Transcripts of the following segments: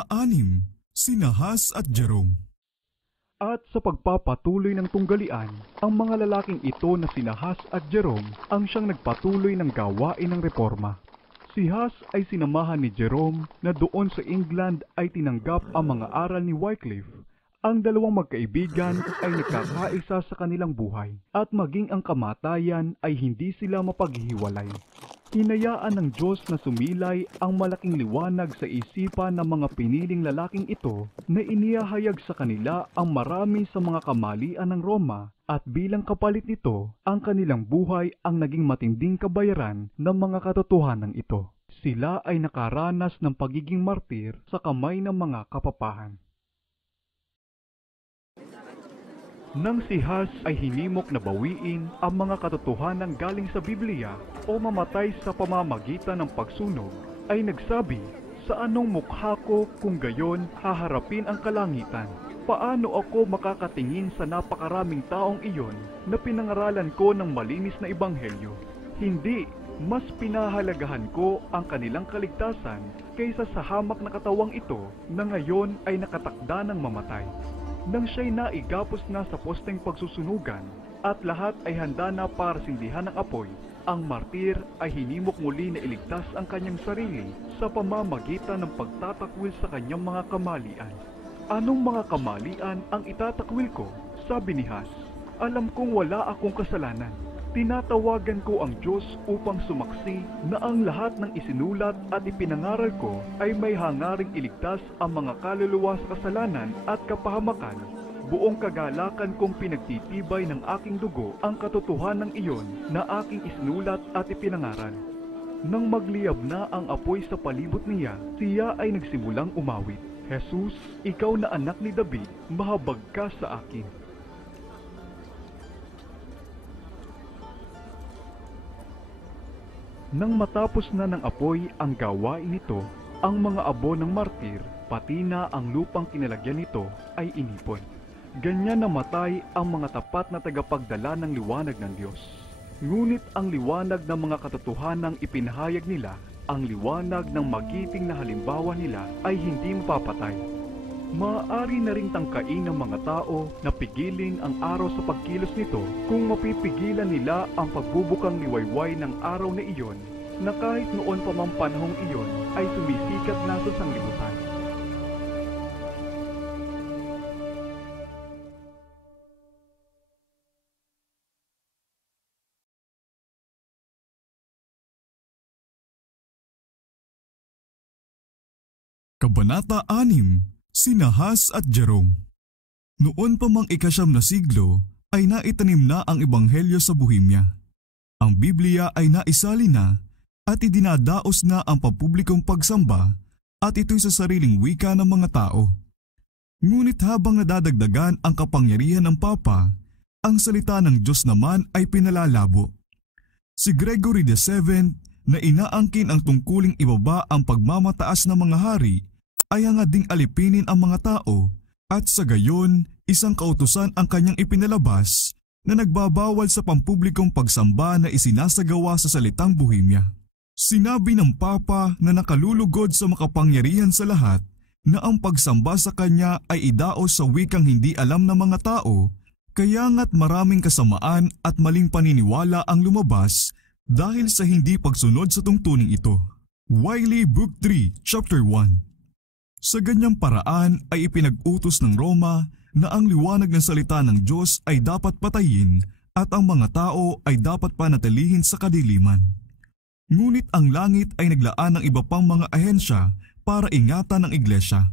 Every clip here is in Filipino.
Kabanata 6, sina Hus at Jerome. At sa pagpapatuloy ng tunggalian, ang mga lalaking ito na sina Hus at Jerome ang siyang nagpatuloy ng gawain ng reforma. Si Hus ay sinamahan ni Jerome na doon sa England ay tinanggap ang mga aral ni Wycliffe. Ang dalawang magkaibigan ay nagkakaisa sa kanilang buhay at maging ang kamatayan ay hindi sila mapaghihiwalay. Hinayaan ng Diyos na sumilay ang malaking liwanag sa isipan ng mga piniling lalaking ito na inihahayag sa kanila ang marami sa mga kamalian ng Roma at bilang kapalit nito, ang kanilang buhay ang naging matinding kabayaran ng mga katotohanan ito. Sila ay nakaranas ng pagiging martir sa kamay ng mga kapapahan. Nang si Hus ay hinimok na bawiin ang mga katotohanan galing sa Biblia o mamatay sa pamamagitan ng pagsunog, ay nagsabi, "Sa anong mukha ko kung gayon haharapin ang kalangitan? Paano ako makakatingin sa napakaraming taong iyon na pinangaralan ko ng malinis na ebanghelyo? Hindi, mas pinahalagahan ko ang kanilang kaligtasan kaysa sa hamak na katawang ito na ngayon ay nakatakda ng mamatay." Nang siya'y naigapos na sa posteng pagsusunugan at lahat ay handa na para sindihan ng apoy, ang martir ay hinimok muli na iligtas ang kanyang sarili sa pamamagitan ng pagtatakwil sa kanyang mga kamalian. "Anong mga kamalian ang itatakwil ko?" sabi ni Hus. "Alam kong wala akong kasalanan. Tinatawagan ko ang Diyos upang sumaksi na ang lahat ng isinulat at ipinangaral ko ay may hangaring iligtas ang mga kaluluwa sa kasalanan at kapahamakan. Buong kagalakan kong pinagtitibay ng aking dugo ang katotohanan iyon na aking isinulat at ipinangaral." Nang magliyab na ang apoy sa palibot niya, siya ay nagsimulang umawit, "Jesus, ikaw na anak ni David, mahabag ka sa akin." Nang matapos na ng apoy ang gawain nito, ang mga abo ng martir, pati na ang lupang kinalagyan nito, ay inipon. Ganyan namatay ang mga tapat na tagapagdala ng liwanag ng Diyos. Ngunit ang liwanag ng mga katotohanang ipinahayag nila, ang liwanag ng magiting na halimbawa nila, ay hindi mapapatay. Maaari na ring tangkain ng mga tao na pigilin ang araw sa pagkilos nito kung mapipigilan nila ang pagbubukang liwayway ng araw na iyon na kahit noon pa mang panahong iyon ay sumisikat na sa sanglibutan. Kabanata 6, sina Hus at Jerome. Noon pa mang ika-9 na siglo ay naitanim na ang ebanghelyo sa Bohemia. Ang Biblia ay naisali na at idinadaos na ang pampublikong pagsamba at ito'y sa sariling wika ng mga tao. Ngunit habang nadadagdagan ang kapangyarihan ng Papa, ang salita ng Diyos naman ay pinalalabo. Si Gregory VII na inaangkin ang tungkuling ibaba ang pagmamataas ng mga hari ay hangad ding alipinin ang mga tao at sa gayon isang kautusan ang kanyang ipinalabas na nagbabawal sa pampublikong pagsamba na isinasagawa sa salitang Bohemia. Sinabi ng Papa na nakalulugod sa makapangyarihan sa lahat na ang pagsamba sa kanya ay idaos sa wikang hindi alam ng mga tao, kaya nga't maraming kasamaan at maling paniniwala ang lumabas dahil sa hindi pagsunod sa tungtuning ito. Wiley Book 3, Chapter 1. Sa ganyang paraan ay ipinag-utos ng Roma na ang liwanag ng salita ng Diyos ay dapat patayin at ang mga tao ay dapat panatilihin sa kadiliman. Ngunit ang langit ay naglaan ng iba pang mga ahensya para ingatan ang iglesia.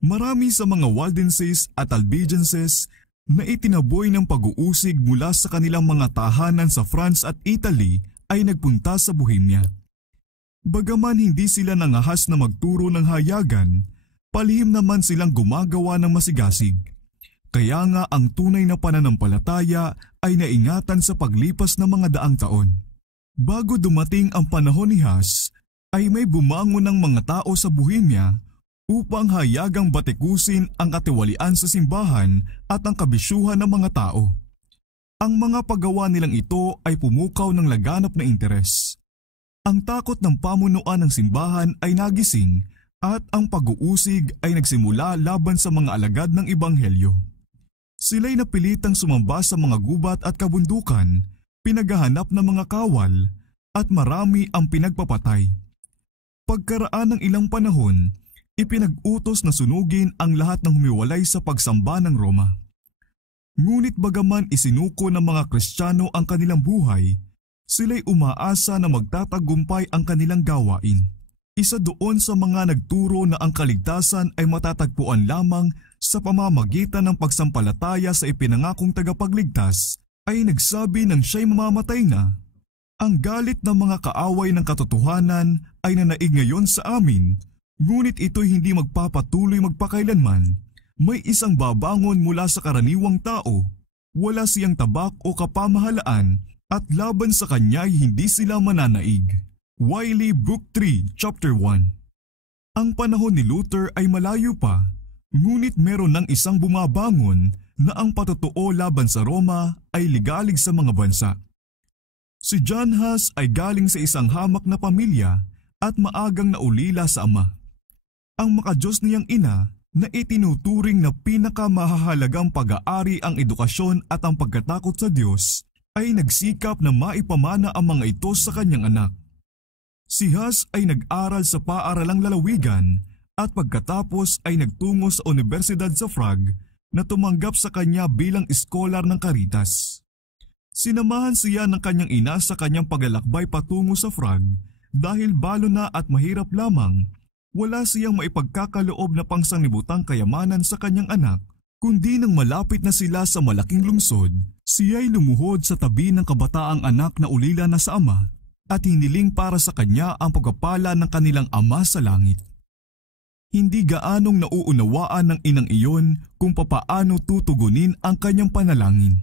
Marami sa mga Waldenses at Albigenses na itinaboy ng pag-uusig mula sa kanilang mga tahanan sa France at Italy ay nagpunta sa Bohemia. Bagaman hindi sila nangahas na magturo ng hayagan, palihim naman silang gumagawa ng masigasig. Kaya nga ang tunay na pananampalataya ay naingatan sa paglipas ng mga daang taon. Bago dumating ang panahon ni Hus, ay may bumangon ng mga tao sa Bohemia upang hayagang batikusin ang katiwalian sa simbahan at ang kabisyuhan ng mga tao. Ang mga paggawa nilang ito ay pumukaw ng laganap na interes. Ang takot ng pamunuan ng simbahan ay nagising at ang pag-uusig ay nagsimula laban sa mga alagad ng Ebanghelyo. Sila'y napilitang sumamba sa mga gubat at kabundukan, pinaghahanap ng mga kawal, at marami ang pinagpapatay. Pagkaraan ng ilang panahon, ipinag-utos na sunugin ang lahat ng humiwalay sa pagsamba ng Roma. Ngunit bagaman isinuko ng mga Kristiyano ang kanilang buhay, sila'y umaasa na magtatagumpay ang kanilang gawain. Isa doon sa mga nagturo na ang kaligtasan ay matatagpuan lamang sa pamamagitan ng pagsampalataya sa ipinangakong tagapagligtas ay nagsabi ng siya'y mamamatay na. Ang galit ng mga kaaway ng katotohanan ay nanaig ngayon sa amin, ngunit ito'y hindi magpapatuloy magpakailanman. May isang babangon mula sa karaniwang tao, wala siyang tabak o kapamahalaan at laban sa kanya ay hindi sila mananaig. Wiley Book 3, Chapter 1. Ang panahon ni Luther ay malayo pa, ngunit meron ng isang bumabangon na ang patotoo laban sa Roma ay ligalig sa mga bansa. Si John Huss ay galing sa isang hamak na pamilya at maagang naulila sa ama. Ang makadiyos niyang ina na itinuturing na pinakamahahalagang pag-aari ang edukasyon at ang pagkatakot sa Diyos ay nagsikap na maipamana ang mga ito sa kanyang anak. Si Huss ay nag-aral sa paaralang lalawigan at pagkatapos ay nagtungo sa Universidad sa Prague na tumanggap sa kanya bilang iskolar ng Caritas. Sinamahan siya ng kanyang ina sa kanyang paglalakbay patungo sa Prague dahil balo na at mahirap lamang, wala siyang maipagkakaloob na pangsanglibutang kayamanan sa kanyang anak, kundi nang malapit na sila sa malaking lungsod, siya'y lumuhod sa tabi ng kabataang anak na ulila na sa ama at hiniling para sa kanya ang pagpapala ng kanilang ama sa langit. Hindi gaanong nauunawaan ng inang iyon kung papaano tutugunin ang kanyang panalangin.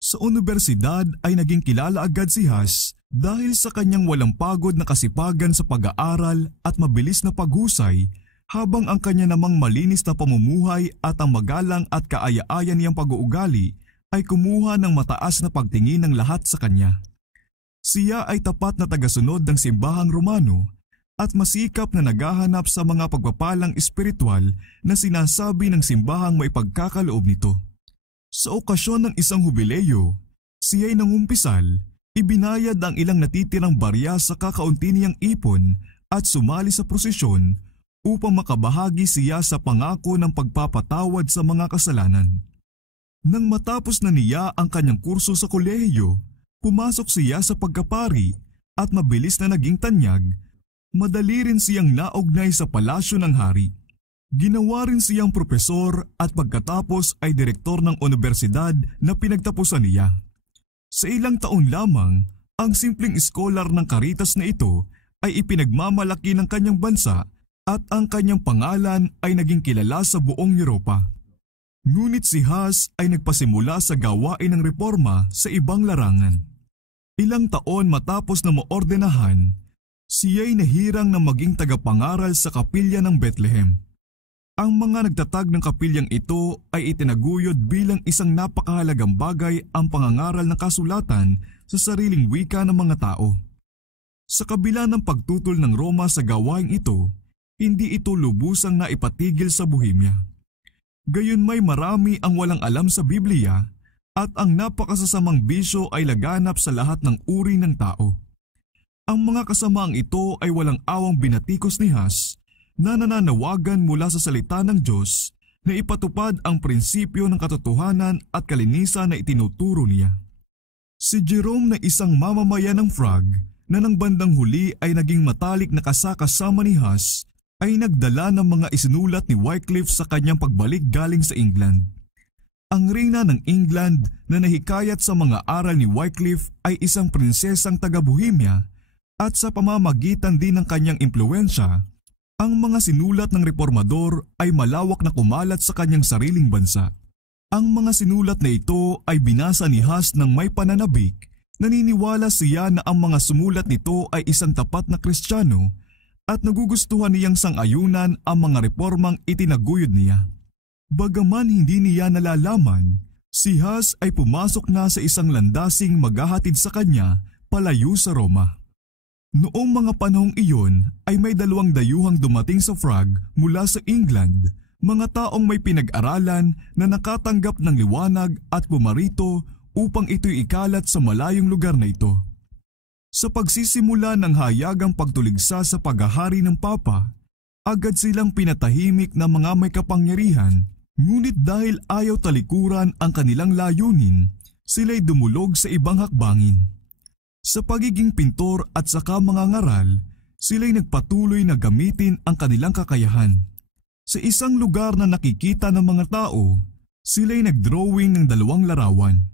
Sa universidad ay naging kilala agad si Huss dahil sa kanyang walang pagod na kasipagan sa pag-aaral at mabilis na paghusay, habang ang kanya namang malinis na pamumuhay at ang magalang at kaaya-aya niyang pag-uugali ay kumuha ng mataas na pagtingin ng lahat sa kanya. Siya ay tapat na tagasunod ng simbahang Romano at masikap na naghahanap sa mga pagpapalang espiritual na sinasabi ng simbahang may pagkakaloob nito. Sa okasyon ng isang hubileyo, siya'y nangumpisal, ibinayad ang ilang natitirang barya sa kakaunti niyang ipon at sumali sa prosesyon upang makabahagi siya sa pangako ng pagpapatawad sa mga kasalanan. Nang matapos na niya ang kanyang kurso sa kolehiyo, pumasok siya sa pagkapari at mabilis na naging tanyag, madali rin siyang naugnay sa palasyo ng hari. Ginawa rin siyang propesor at pagkatapos ay direktor ng universidad na pinagtapusan niya. Sa ilang taon lamang, ang simpleng iskolar ng Caritas na ito ay ipinagmamalaki ng kanyang bansa at ang kanyang pangalan ay naging kilala sa buong Europa. Ngunit si Huss ay nagpasimula sa gawain ng reforma sa ibang larangan. Ilang taon matapos na maordenahan, siya'y nahirang na maging tagapangaral sa kapilya ng Bethlehem. Ang mga nagtatag ng kapilyang ito ay itinaguyod bilang isang napakahalagang bagay ang pangangaral ng kasulatan sa sariling wika ng mga tao. Sa kabila ng pagtutol ng Roma sa gawaing ito, hindi ito lubusang naipatigil sa Bohemia. Gayunmay marami ang walang alam sa Biblia at ang napakasasamang bisyo ay laganap sa lahat ng uri ng tao. Ang mga kasamaang ito ay walang awang binatikos ni Huss na nananawagan mula sa salita ng Diyos na ipatupad ang prinsipyo ng katotohanan at kalinisan na itinuturo niya. Si Jerome na isang mamamayan ng Prague na nang bandang huli ay naging matalik na kasakasama ni Huss ay nagdala ng mga isinulat ni Wycliffe sa kanyang pagbalik galing sa England. Ang reyna ng England na nahikayat sa mga aral ni Wycliffe ay isang prinsesang taga-Bohemia at sa pamamagitan din ng kanyang impluwensya, ang mga sinulat ng reformador ay malawak na kumalat sa kanyang sariling bansa. Ang mga sinulat na ito ay binasa ni Huss ng may pananabik, naniniwala siya na ang mga sumulat nito ay isang tapat na Kristiyano at nagugustuhan niyang sang-ayunan ang mga reformang itinaguyod niya. Bagaman hindi niya nalalaman, si Huss ay pumasok na sa isang landasing maghahatid sa kanya palayo sa Roma. Noong mga panahong iyon ay may 2 dayuhang dumating sa Prague mula sa England, mga taong may pinag-aralan na nakatanggap ng liwanag at pumarito upang ito'y ikalat sa malayong lugar na ito. Sa pagsisimula ng hayagang pagtuligsa sa paghahari ng Papa, agad silang pinatahimik ng mga may kapangyarihan, ngunit dahil ayaw talikuran ang kanilang layunin, sila'y dumulog sa ibang hakbangin. Sa pagiging pintor at saka mga ngaral, sila'y nagpatuloy na gamitin ang kanilang kakayahan. Sa isang lugar na nakikita ng mga tao, sila'y nagdrawing ng 2 larawan.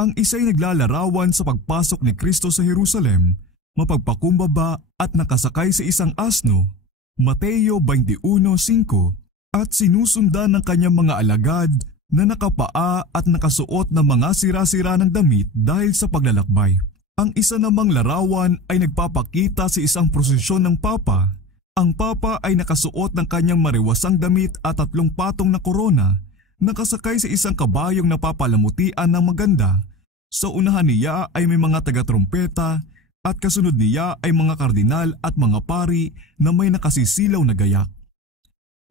Ang isa'y naglalarawan sa pagpasok ni Kristo sa Jerusalem, mapagpakumbaba at nakasakay sa isang asno, Mateo 21:5, at sinusundan ng kanyang mga alagad na nakapaa at nakasuot ng mga sira-sira ng damit dahil sa paglalakbay. Ang isa namang larawan ay nagpapakita sa isang prosesyon ng Papa. Ang Papa ay nakasuot ng kanyang mariwasang damit at 3 patong na korona, nakasakay sa isang kabayong napapalamutian ng maganda. Sa unahan niya ay may mga taga-trumpeta at kasunod niya ay mga kardinal at mga pari na may nakasisilaw na gayak.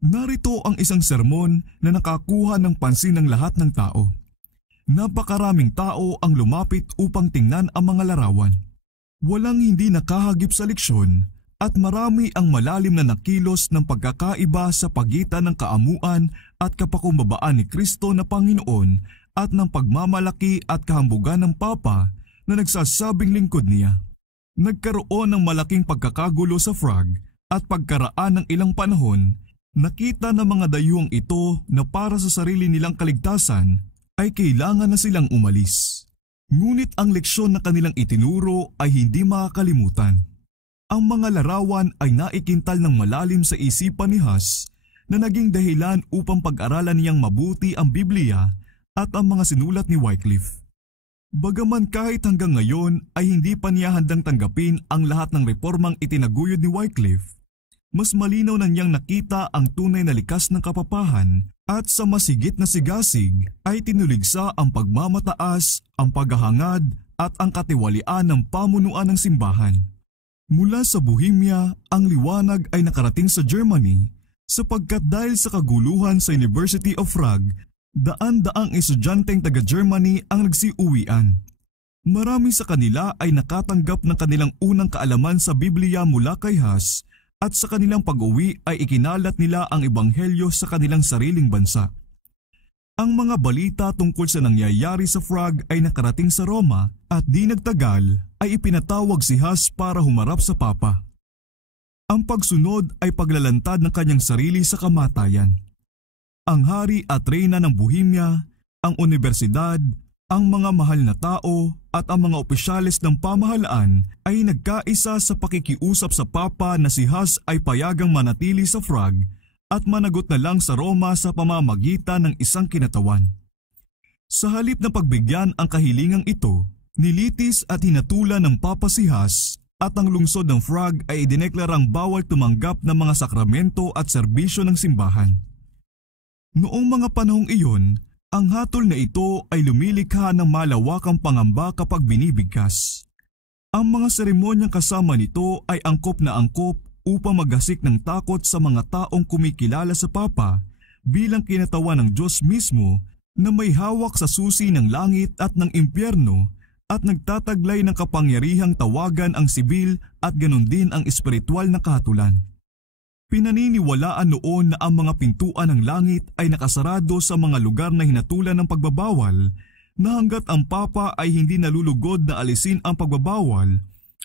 Narito ang isang sermon na nakakuha ng pansin ng lahat ng tao. Napakaraming tao ang lumapit upang tingnan ang mga larawan. Walang hindi nakahagip sa leksyon at marami ang malalim na nakilos ng pagkakaiba sa pagitan ng kaamuan at kapakumbabaan ni Kristo na Panginoon at ng pagmamalaki at kahambugan ng Papa na nagsasabing lingkod niya. Nagkaroon ng malaking pagkakagulo sa Prague at pagkaraan ng ilang panahon, nakita ng mga dayuhang ito na para sa sarili nilang kaligtasan ay kailangan na silang umalis. Ngunit ang leksyon na kanilang itinuro ay hindi makakalimutan. Ang mga larawan ay naikintal ng malalim sa isipan ni Huss na naging dahilan upang pag-aralan niyang mabuti ang Biblia at ang mga sinulat ni Wycliffe. Bagaman kahit hanggang ngayon ay hindi pa niya handang tanggapin ang lahat ng reformang itinaguyod ni Wycliffe, mas malinaw na niyang nakita ang tunay na likas ng kapapahan at sa masigit na sigasig ay tinuligsa ang pagmamataas, ang paghahangad at ang katiwalian ng pamunuan ng simbahan. Mula sa Bohemia, ang liwanag ay nakarating sa Germany sapagkat dahil sa kaguluhan sa University of Prague, daan-daang estudyanteng taga-Germany ang nagsiuwian. Marami sa kanila ay nakatanggap ng kanilang unang kaalaman sa Biblia mula kay Huss at sa kanilang pag-uwi ay ikinalat nila ang ebanghelyo sa kanilang sariling bansa. Ang mga balita tungkol sa nangyayari sa Prague ay nakarating sa Roma at di nagtagal ay ipinatawag si Huss para humarap sa Papa. Ang pagsunod ay paglalantad ng kanyang sarili sa kamatayan. Ang hari at reyna ng Bohemia, ang universidad, ang mga mahal na tao at ang mga opisyalis ng pamahalaan ay nagkaisa sa pakikiusap sa Papa na si Huss ay payagang manatili sa Prague at managot na lang sa Roma sa pamamagitan ng isang kinatawan. Sa halip na pagbigyan ang kahilingang ito, nilitis at hinatulan ng Papa si Huss at ang lungsod ng Prague ay idineklarang bawal tumanggap ng mga sakramento at serbisyo ng simbahan. Noong mga panahong iyon, ang hatol na ito ay lumilikha ng malawakang pangamba kapag binibigkas. Ang mga seremonyang kasama nito ay angkop na angkop upang maghasik ng takot sa mga taong kumikilala sa Papa bilang kinatawan ng Diyos mismo na may hawak sa susi ng langit at ng impyerno at nagtataglay ng kapangyarihang tawagan ang sibil at ganon din ang espiritual na kahatulan. Pinaniniwalaan noon na ang mga pintuan ng langit ay nakasarado sa mga lugar na hinatulan ng pagbabawal na hanggat ang Papa ay hindi nalulugod na alisin ang pagbabawal,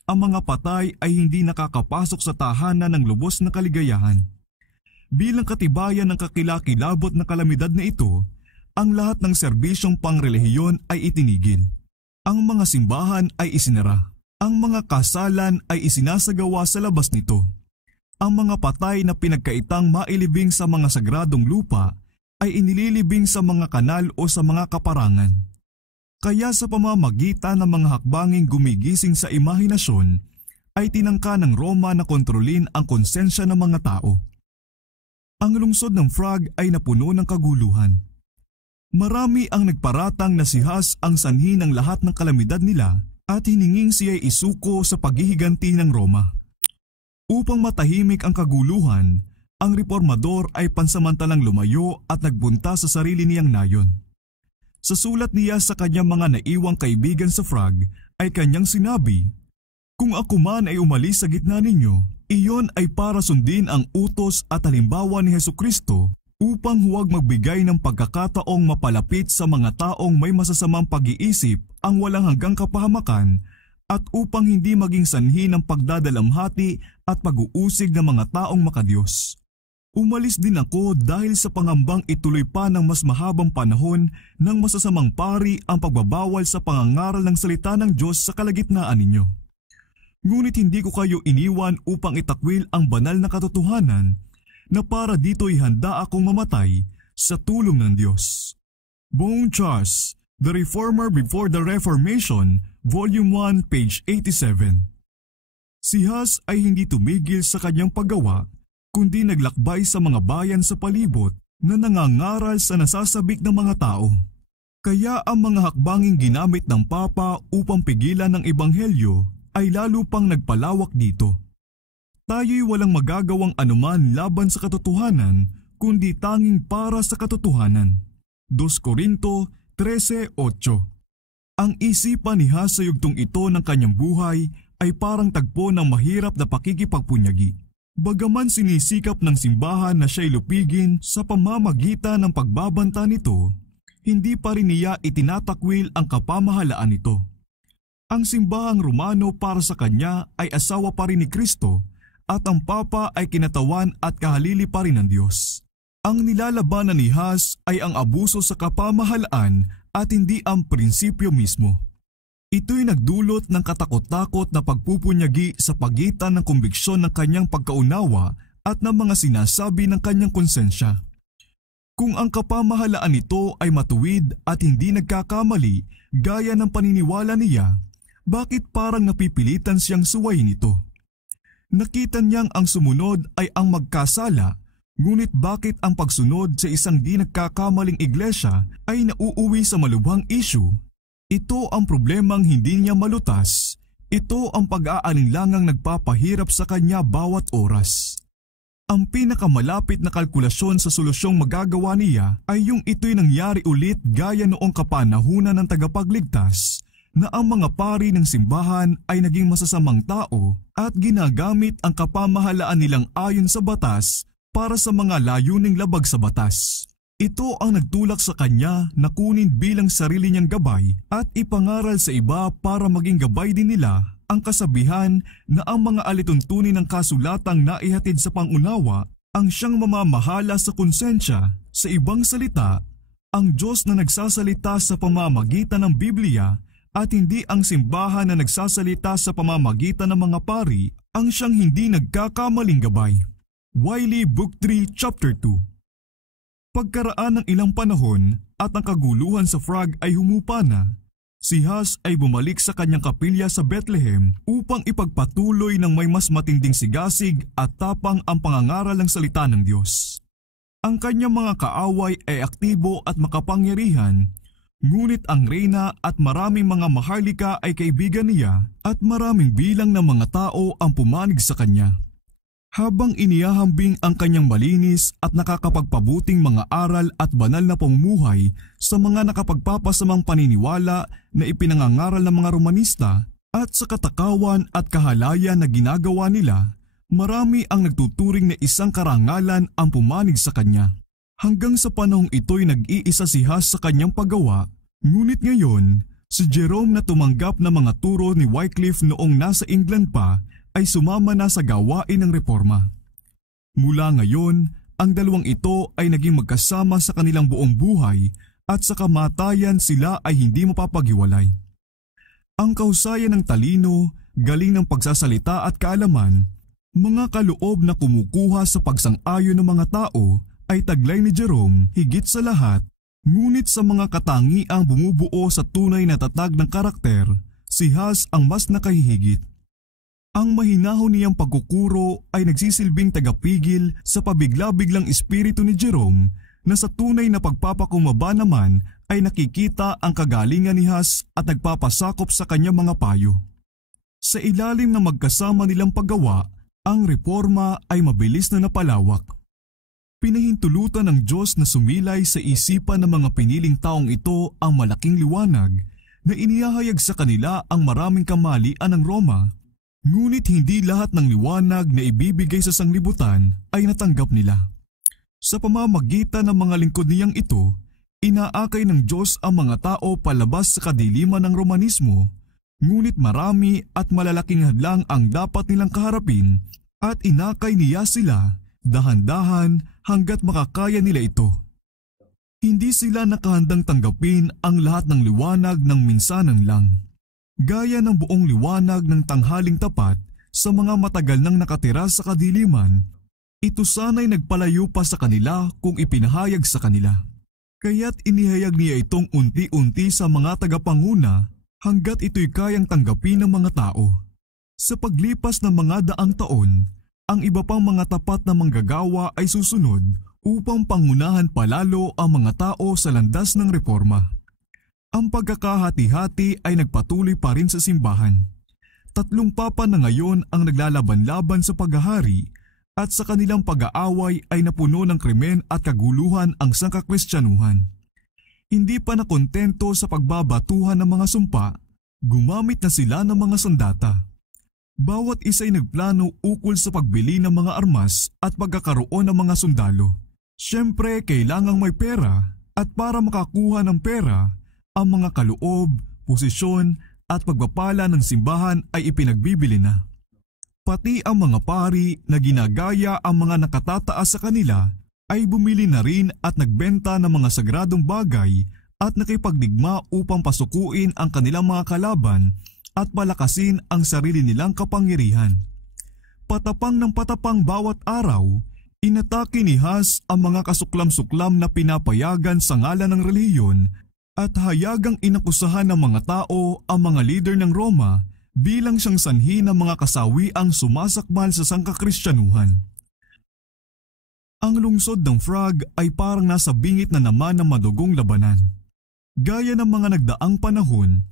ang mga patay ay hindi nakakapasok sa tahanan ng lubos na kaligayahan. Bilang katibayan ng kakilakilabot na kalamidad na ito, ang lahat ng serbisyong pangrelihiyon ay itinigil. Ang mga simbahan ay isinara. Ang mga kasalan ay isinasagawa sa labas nito. Ang mga patay na pinagkaitang mailibing sa mga sagradong lupa ay inililibing sa mga kanal o sa mga kaparangan. Kaya sa pamamagitan ng mga hakbanging gumigising sa imahinasyon, ay tinangka ng Roma na kontrolin ang konsensya ng mga tao. Ang lungsod ng Prague ay napuno ng kaguluhan. Marami ang nagparatang na si Huss ang sanhi ng lahat ng kalamidad nila at hininging siya'y isuko sa paghihiganti ng Roma. Upang matahimik ang kaguluhan, ang reformador ay pansamantalang lumayo at nagbunta sa sarili niyang nayon. Sa sulat niya sa kanyang mga naiwang kaibigan sa Prague ay kanyang sinabi, "Kung ako man ay umalis sa gitna ninyo, iyon ay para sundin ang utos at halimbawa ni Hesukristo upang huwag magbigay ng pagkakataong mapalapit sa mga taong may masasamang pag-iisip ang walang hanggang kapahamakan at upang hindi maging sanhi ng pagdadalamhati at pag-uusig ng mga taong makadiyos. Umalis din ako dahil sa pangambang ituloy pa ng mas mahabang panahon ng masasamang pari ang pagbabawal sa pangangaral ng salita ng Diyos sa kalagitnaan ninyo. Ngunit hindi ko kayo iniwan upang itakwil ang banal na katotohanan na para dito'y handa akong mamatay sa tulong ng Diyos." Bone Charles, The Reformer Before the Reformation, Volume 1, page 87. Si Huss ay hindi tumigil sa kanyang paggawa, kundi naglakbay sa mga bayan sa palibot na nangangaral sa nasasabik ng mga tao. Kaya ang mga hakbanging ginamit ng Papa upang pigilan ng Ebanghelyo ay lalo pang nagpalawak dito. Tayo'y walang magagawang anuman laban sa katotohanan, kundi tanging para sa katotohanan. 2 Korinto 13:8. Ang isipan ni Huss sa yugtong ito ng kanyang buhay ay parang tagpo ng mahirap na pakikipagpunyagi. Bagaman sinisikap ng simbahan na siya'y lupigin sa pamamagitan ng pagbabanta nito, hindi pa rin niya itinatakwil ang kapamahalaan nito. Ang simbahang Romano para sa kanya ay asawa pa rin ni Kristo at ang Papa ay kinatawan at kahalili pa rin ng Diyos. Ang nilalabanan ni Huss ay ang abuso sa kapamahalaan at hindi ang prinsipyo mismo. Ito'y nagdulot ng katakot-takot na pagpupunyagi sa pagitan ng kumbiksyon ng kanyang pagkaunawa at ng mga sinasabi ng kanyang konsensya. Kung ang kapamahalaan nito ay matuwid at hindi nagkakamali gaya ng paniniwala niya, bakit parang napipilitan siyang suwayin ito? Nakita niyang ang sumunod ay ang magkasala, ngunit bakit ang pagsunod sa isang di nagkakamaling iglesia ay nauuwi sa malubhang issue? Ito ang problemang hindi niya malutas. Ito ang pag-aalinlangang nagpapahirap sa kanya bawat oras. Ang pinakamalapit na kalkulasyon sa solusyong magagawa niya ay yung ito'y nangyari ulit gaya noong kapanahunan ng tagapagligtas na ang mga pari ng simbahan ay naging masasamang tao at ginagamit ang kapamahalaan nilang ayon sa batas para sa mga layuning labag sa batas. Ito ang nagtulak sa kanya na kunin bilang sarili niyang gabay at ipangaral sa iba para maging gabay din nila ang kasabihan na ang mga alituntunin ng kasulatang naihatid sa pangunawa ang siyang mamamahala sa konsensya. Sa ibang salita, ang Diyos na nagsasalita sa pamamagitan ng Biblia at hindi ang simbahan na nagsasalita sa pamamagitan ng mga pari ang siyang hindi nagkakamaling gabay. Wiley, Book 3, Chapter 2. Pagkaraan ng ilang panahon at ang kaguluhan sa Prague ay humupa na, si Huss ay bumalik sa kanyang kapilya sa Bethlehem upang ipagpatuloy ng may mas matinding sigasig at tapang ang pangangaral ng salita ng Diyos. Ang kanyang mga kaaway ay aktibo at makapangyarihan, ngunit ang reyna at maraming mga maharlika ay kaibigan niya at maraming bilang ng mga tao ang pumanig sa kanya. Habang inihahambing ang kanyang malinis at nakakapagpabuting mga aral at banal na pamumuhay sa mga nakapagpapasamang paniniwala na ipinangangaral ng mga Romanista at sa katakawan at kahalaya na ginagawa nila, marami ang nagtuturing na isang karangalan ang pumanig sa kanya. Hanggang sa panahong ito'y nag-iisa si Huss sa kanyang paggawa, ngunit ngayon, si Jerome na tumanggap ng mga turo ni Wycliffe noong nasa England pa, ay sumama na sa gawain ng reforma. Mula ngayon, ang dalawang ito ay naging magkasama sa kanilang buong buhay at sa kamatayan sila ay hindi mapapaghiwalay. Ang kahusayan ng talino, galing ng pagsasalita at kaalaman, mga kaloob na kumukuha sa pagsang-ayon ng mga tao ay taglay ni Jerome higit sa lahat, ngunit sa mga katangiang bumubuo sa tunay na tatag ng karakter, si Huss ang mas nakahihigit. Ang mahinahon niyang pagkukuro ay nagsisilbing tagapigil sa pabigla-biglang espiritu ni Jerome na sa tunay na pagpapakumbaba naman ay nakikita ang kagalingan ni Hus at nagpapasakop sa kanyang mga payo. Sa ilalim ng magkasama nilang paggawa, ang reforma ay mabilis na napalawak. Pinahintulutan ng Diyos na sumilay sa isipan ng mga piniling taong ito ang malaking liwanag na inihahayag sa kanila ang maraming kamalian ng Roma, ngunit hindi lahat ng liwanag na ibibigay sa sanglibutan ay natanggap nila. Sa pamamagitan ng mga lingkod niyang ito, inaakay ng Diyos ang mga tao palabas sa kadiliman ng Romanismo, ngunit marami at malalaking hadlang ang dapat nilang kaharapin at inakay niya sila dahan-dahan hanggat makakaya nila ito. Hindi sila nakahandang tanggapin ang lahat ng liwanag ng minsanan lang, gaya ng buong liwanag ng tanghaling tapat sa mga matagal nang nakatira sa kadiliman. Ito sana'y nagpalayo pa sa kanila kung ipinahayag sa kanila. Kaya't inihayag niya itong unti-unti sa mga tagapanguna hanggat ito'y kayang tanggapin ng mga tao. Sa paglipas ng mga daang taon, ang iba pang mga tapat na manggagawa ay susunod upang pangunahan palalo ang mga tao sa landas ng reforma. Ang pagkakahati-hati ay nagpatuloy pa rin sa simbahan. 3 papa na ngayon ang naglalaban-laban sa paghahari at sa kanilang pag-aaway ay napuno ng krimen at kaguluhan ang sangkakristyanuhan. Hindi pa nakontento sa pagbabatuhan ng mga sumpa, gumamit na sila ng mga sandata. Bawat isa'y nagplano ukol sa pagbili ng mga armas at pagkakaroon ng mga sundalo. Siyempre, kailangang may pera at para makakuha ng pera, ang mga kaloob, posisyon at pagpapala ng simbahan ay ipinagbibili na. Pati ang mga pari na ginagaya ang mga nakatataas sa kanila ay bumili na rin at nagbenta ng mga sagradong bagay at nakipagdigma upang pasukuin ang kanilang mga kalaban at palakasin ang sarili nilang kapangyarihan. Patapang ng patapang bawat araw, inatake ni Hus ang mga kasuklam-suklam na pinapayagan sa ngalan ng relihiyon at hayagang inakusahan ng mga tao ang mga leader ng Roma bilang siyang sanhi ng mga kasawiang sumasakmal sa sangkakristyanuhan. Ang lungsod ng Prague ay parang nasa bingit na naman ng madugong labanan. Gaya ng mga nagdaang panahon,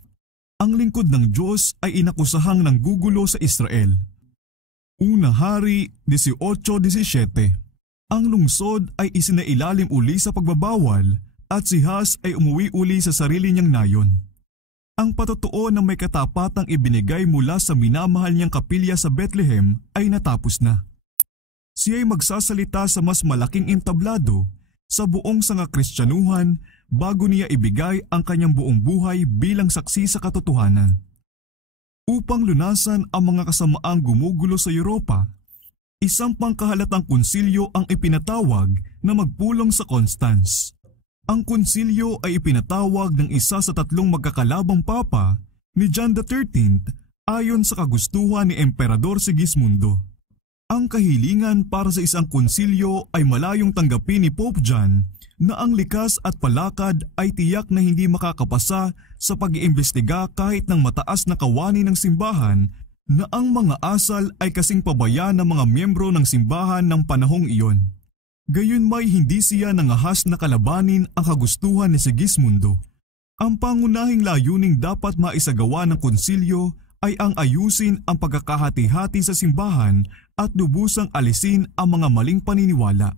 ang lingkod ng Diyos ay inakusahang nanggugulo sa Israel. Una Hari 18:17. Ang lungsod ay isinailalim uli sa pagbabawal at si Hus ay umuwi uli sa sarili niyang nayon. Ang patotoo na may katapatang ibinigay mula sa minamahal niyang kapilya sa Bethlehem ay natapos na. Siya ay magsasalita sa mas malaking entablado sa buong sangakristyanuhan bago niya ibigay ang kanyang buong buhay bilang saksi sa katotohanan. Upang lunasan ang mga kasamaang gumugulo sa Europa, isang pangkahalatang konsilyo ang ipinatawag na magpulong sa Constance. Ang konsilyo ay ipinatawag ng isa sa 3 magkakalabang papa ni John XIII ayon sa kagustuhan ni Emperador Sigismundo. Ang kahilingan para sa isang konsilyo ay malayong tanggapin ni Pope John na ang likas at palakad ay tiyak na hindi makakapasa sa pag-iimbestiga kahit ng mataas na kawani ng simbahan na ang mga asal ay kasing pabaya ng mga miyembro ng simbahan ng panahong iyon. Gayunmay hindi siya nangahas na kalabanin ang kagustuhan ni Sigismundo. Ang pangunahing layuning dapat maisagawa ng konsilyo ay ang ayusin ang pagkakahati-hati sa simbahan at lubusang alisin ang mga maling paniniwala.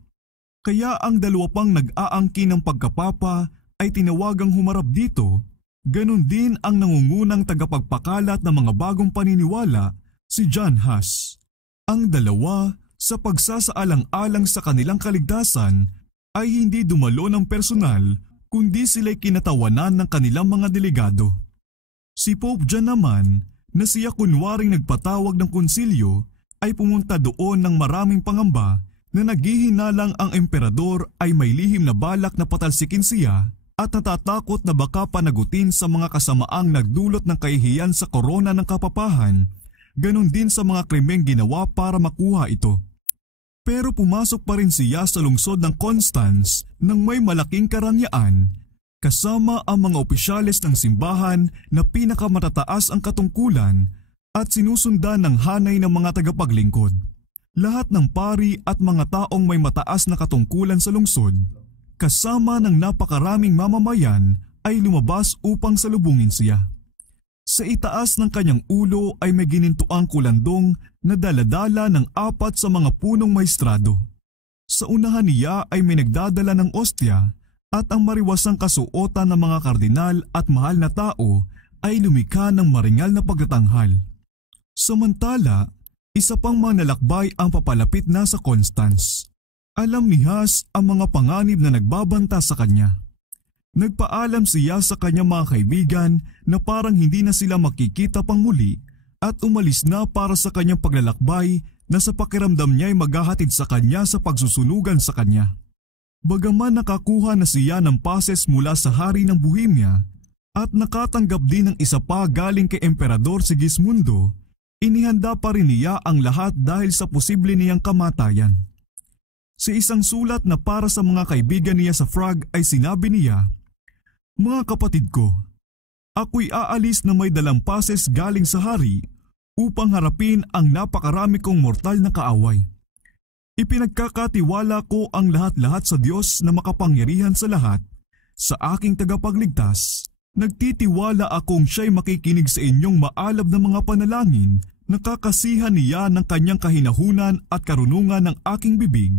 Kaya ang 2 pang nag-aangkin ng pagkapapa ay tinawagang humarap dito. Ganon din ang nangungunang tagapagpakalat ng mga bagong paniniwala, si John Hus. Ang 2 sa pagsasaalang-alang sa kanilang kaligtasan ay hindi dumalo ng personal kundi sila'y kinatawanan ng kanilang mga delegado. Si Pope John naman na siya kunwaring nagpatawag ng konsilyo ay pumunta doon ng maraming pangamba na naghihinalang ang emperador ay may lihim na balak na patalsikin siya at natatakot na baka panagutin sa mga kasamaang nagdulot ng kahihiyan sa korona ng kapapahan, ganon din sa mga krimeng ginawa para makuha ito. Pero pumasok pa rin siya sa lungsod ng Constance nang may malaking karangyaan, kasama ang mga opisyales ng simbahan na pinakamatataas ang katungkulan at sinusundan ng hanay ng mga tagapaglingkod. Lahat ng pari at mga taong may mataas na katungkulan sa lungsod kasama ng napakaraming mamamayan ay lumabas upang salubungin siya. Sa itaas ng kanyang ulo ay may ginintuang kulandong na daladala ng 4 sa mga punong maestrado. Sa unahan niya ay may nagdadala ng ostya at ang mariwasang kasuotan ng mga kardinal at mahal na tao ay lumikha ng maringal na pagtatanghal. Samantala, isa pang manlalakbay ang papalapit na sa Constance. Alam ni Huss ang mga panganib na nagbabanta sa kanya. Nagpaalam siya sa kanyang mga kaibigan na parang hindi na sila makikita pang muli at umalis na para sa kanyang paglalakbay na sa pakiramdam niya ay maghahatid sa kanya sa pagsusunugan sa kanya. Bagaman nakakuha na siya ng pases mula sa hari ng Bohemia at nakatanggap din ng isa pa galing kay Emperador Sigismundo, inihanda pa rin niya ang lahat dahil sa posible niyang kamatayan. Sa isang sulat na para sa mga kaibigan niya sa Prague ay sinabi niya, "Mga kapatid ko, ako'y aalis na may dalang pases galing sa hari upang harapin ang napakarami kong mortal na kaaway. Ipinagkakatiwala ko ang lahat-lahat sa Diyos na makapangyarihan sa lahat, sa aking tagapagligtas. Nagtitiwala akong siya'y makikinig sa inyong maalab na mga panalangin, nakakasihan niya ng kanyang kahinahunan at karunungan ng aking bibig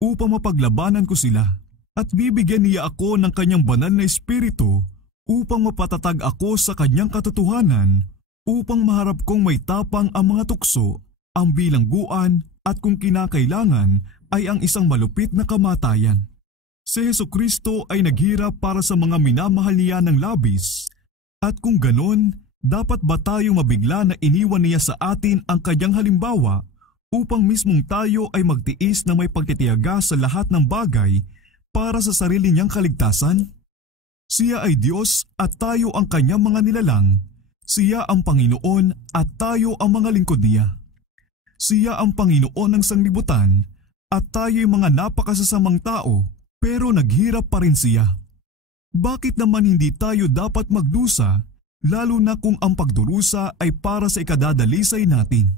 upang mapaglabanan ko sila. At bibigyan niya ako ng kanyang banal na espiritu upang mapatatag ako sa kanyang katotohanan, upang maharap kong may tapang ang mga tukso, ang bilangguan at kung kinakailangan ay ang isang malupit na kamatayan. Si Hesukristo ay naghirap para sa mga minamahal niya ng labis, at kung ganon, dapat ba tayo mabigla na iniwan niya sa atin ang kanyang halimbawa upang mismong tayo ay magtiis na may pagtitiyaga sa lahat ng bagay para sa sarili niyang kaligtasan? Siya ay Diyos at tayo ang kanyang mga nilalang. Siya ang Panginoon at tayo ang mga lingkod niya. Siya ang Panginoon ng sanglibutan at tayo'y mga napakasasamang tao, pero naghirap pa rin siya. Bakit naman hindi tayo dapat magdusa, lalo na kung ang pagdurusa ay para sa ikadadalisay natin?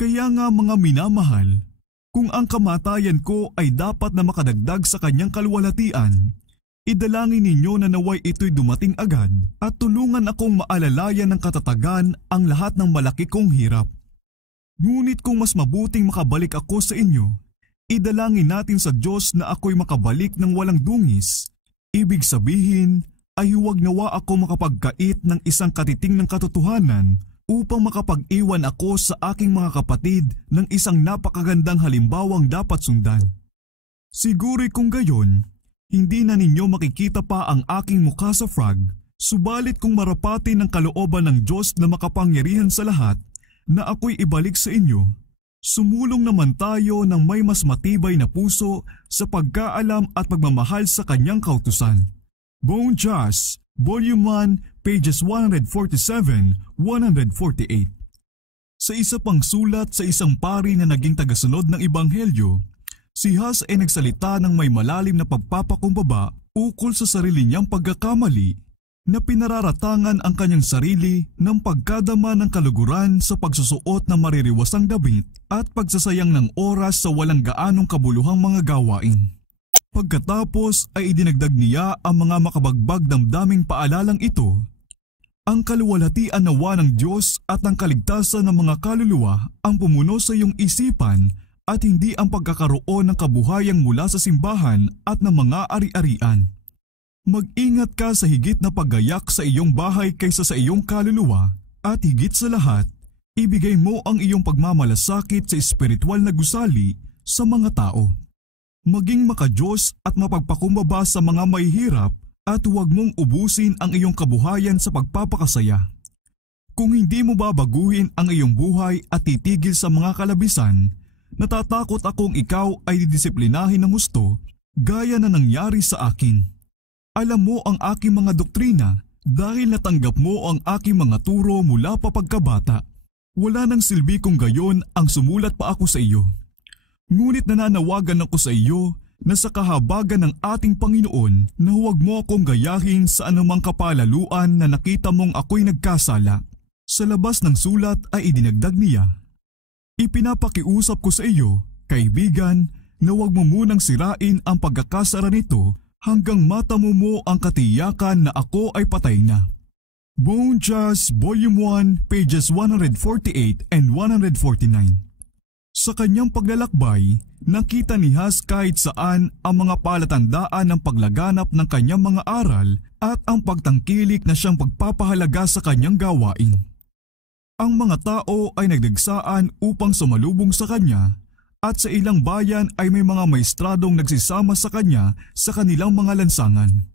Kaya nga mga minamahal, kung ang kamatayan ko ay dapat na makadagdag sa kanyang kaluwalhatian, idalangin ninyo na naway ito'y dumating agad at tulungan akong maalalayan ng katatagan ang lahat ng malaki kong hirap. Ngunit kung mas mabuting makabalik ako sa inyo, idalangin natin sa Diyos na ako'y makabalik ng walang dungis. Ibig sabihin ay huwag nawa ako makapagkait ng isang katiting ng katotohanan upang makapag-iwan ako sa aking mga kapatid ng isang napakagandang halimbawang dapat sundan. Siguro'y kung gayon, hindi na ninyo makikita pa ang aking mukha sa Prague, subalit kung marapati ng kalooban ng Diyos na makapangyarihan sa lahat na ako'y ibalik sa inyo, sumulong naman tayo ng may mas matibay na puso sa pagkaalam at pagmamahal sa kanyang kautusan. Bone Jas, Volume 1, pages 147-148. Sa isa pang sulat sa isang pari na naging tagasunod ng Ebanghelyo, si Huss ay nagsalita ng may malalim na pagpapakumbaba ukol sa sarili niyang pagkakamali na pinararatangan ang kanyang sarili ng pagkadama ng kaluguran sa pagsusuot ng maririwasang damit at pagsasayang ng oras sa walang gaanong kabuluhang mga gawain. Pagkatapos ay idinagdag niya ang mga makabagbag damdaming paalalang ito. Ang kaluwalhatian nawa ng Diyos at ang kaligtasan ng mga kaluluwa ang pumuno sa iyong isipan at hindi ang pagkakaroon ng kabuhayang mula sa simbahan at ng mga ari-arian. Mag-ingat ka sa higit na paggayak sa iyong bahay kaysa sa iyong kaluluwa at higit sa lahat, ibigay mo ang iyong pagmamalasakit sa espiritual na gusali sa mga tao. Maging makadiyos at mapagpakumbaba sa mga mahihirap at huwag mong ubusin ang iyong kabuhayan sa pagpapakasaya. Kung hindi mo babaguhin ang iyong buhay at titigil sa mga kalabisan, natatakot akong ikaw ay didisiplinahin ng gusto gaya na nangyari sa akin. Alam mo ang aking mga doktrina dahil natanggap mo ang aking mga turo mula pa pagkabata. Wala nang silbi kung gayon ang sumulat pa ako sa iyo. Ngunit nananawagan ako sa iyo na sa kahabagan ng ating Panginoon na huwag mo akong gayahin sa anumang kapalaluan na nakita mong ako'y nagkasala. Sa labas ng sulat ay idinagdag niya, "Ipinapakiusap ko sa iyo, kaibigan, na huwag mo munang sirain ang pagkakasara nito hanggang matamo mo ang katiyakan na ako ay patay na. Buong Diyos, Volume 1, pages 148 and 149. Sa kanyang paglalakbay, nakita ni Huss kahit saan ang mga palatandaan ng paglaganap ng kanyang mga aral at ang pagtangkilik na siyang pagpapahalaga sa kanyang gawain. Ang mga tao ay nagdagsaan upang sumalubong sa kanya at sa ilang bayan ay may mga maestradong nagsisama sa kanya sa kanilang mga lansangan.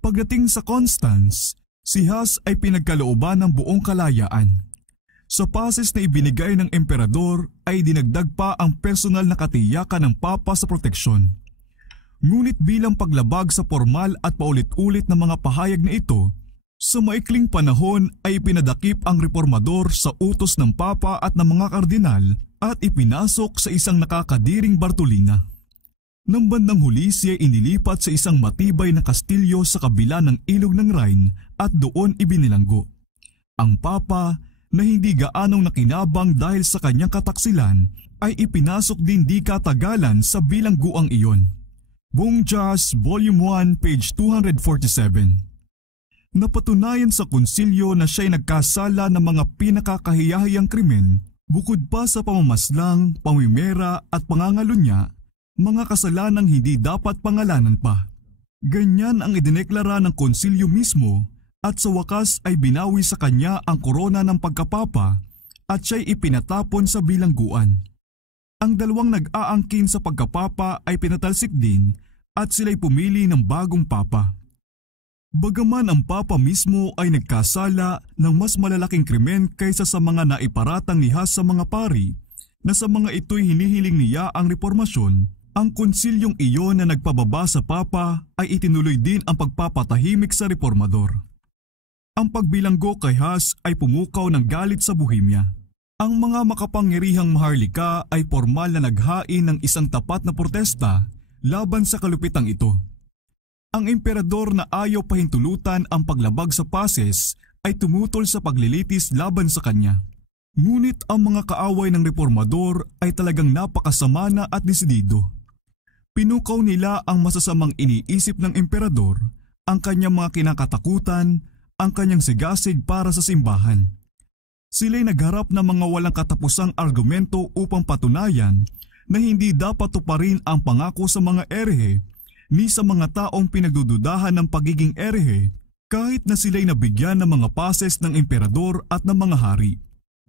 Pagdating sa Constance, si Huss ay pinagkalooban ng buong kalayaan. Sa pases na ibinigay ng emperador ay dinagdag pa ang personal na katiyakan ng Papa sa proteksyon. Ngunit bilang paglabag sa formal at paulit-ulit na mga pahayag na ito, sa maikling panahon ay pinadakip ang reformador sa utos ng Papa at ng mga kardinal at ipinasok sa isang nakakadiring Bartolina. Nang bandang huli siya inilipat sa isang matibay na kastilyo sa kabila ng ilog ng Rhine at doon ibinilanggo. Ang Papa, na hindi gaanong nakinabang dahil sa kanyang kataksilan, ay ipinasok din di katagalan sa bilangguang iyon. Buong Diyos, Volume 1, page 247. Napatunayan sa konsilyo na siya'y nagkasala ng mga pinakakahiyahiyang krimen, bukod pa sa pamamaslang, pamimera at pangangalunya, mga kasalanang hindi dapat pangalanan pa. Ganyan ang idineklara ng konsilyo mismo, at sa wakas ay binawi sa kanya ang korona ng pagkapapa at siya'y ipinatapon sa bilangguan. Ang dalawang nag-aangkin sa pagkapapa ay pinatalsik din at sila'y pumili ng bagong papa. Bagaman ang papa mismo ay nagkasala ng mas malalaking krimen kaysa sa mga naiparatang ni Huss sa mga pari, na sa mga ito'y hinihiling niya ang reformasyon, ang konsilyong iyon na nagpababa sa papa ay itinuloy din ang pagpapatahimik sa reformador. Ang pagbilanggo kay Huss ay pumukaw ng galit sa Bohemia. Ang mga makapangyarihang maharlika ay formal na naghain ng isang tapat na protesta laban sa kalupitang ito. Ang emperador na ayaw pahintulutan ang paglabag sa pases ay tumutol sa paglilitis laban sa kanya. Ngunit ang mga kaaway ng reformador ay talagang napakasama na at desidido. Pinukaw nila ang masasamang iniisip ng emperador, ang kanyang mga kinakatakutan, ang kanyang sigasig para sa simbahan. Sila'y nagharap ng mga walang katapusang argumento upang patunayan na hindi dapat tuparin ang pangako sa mga erehe ni sa mga taong pinagdududahan ng pagiging erehe kahit na sila'y nabigyan ng mga pases ng emperador at ng mga hari.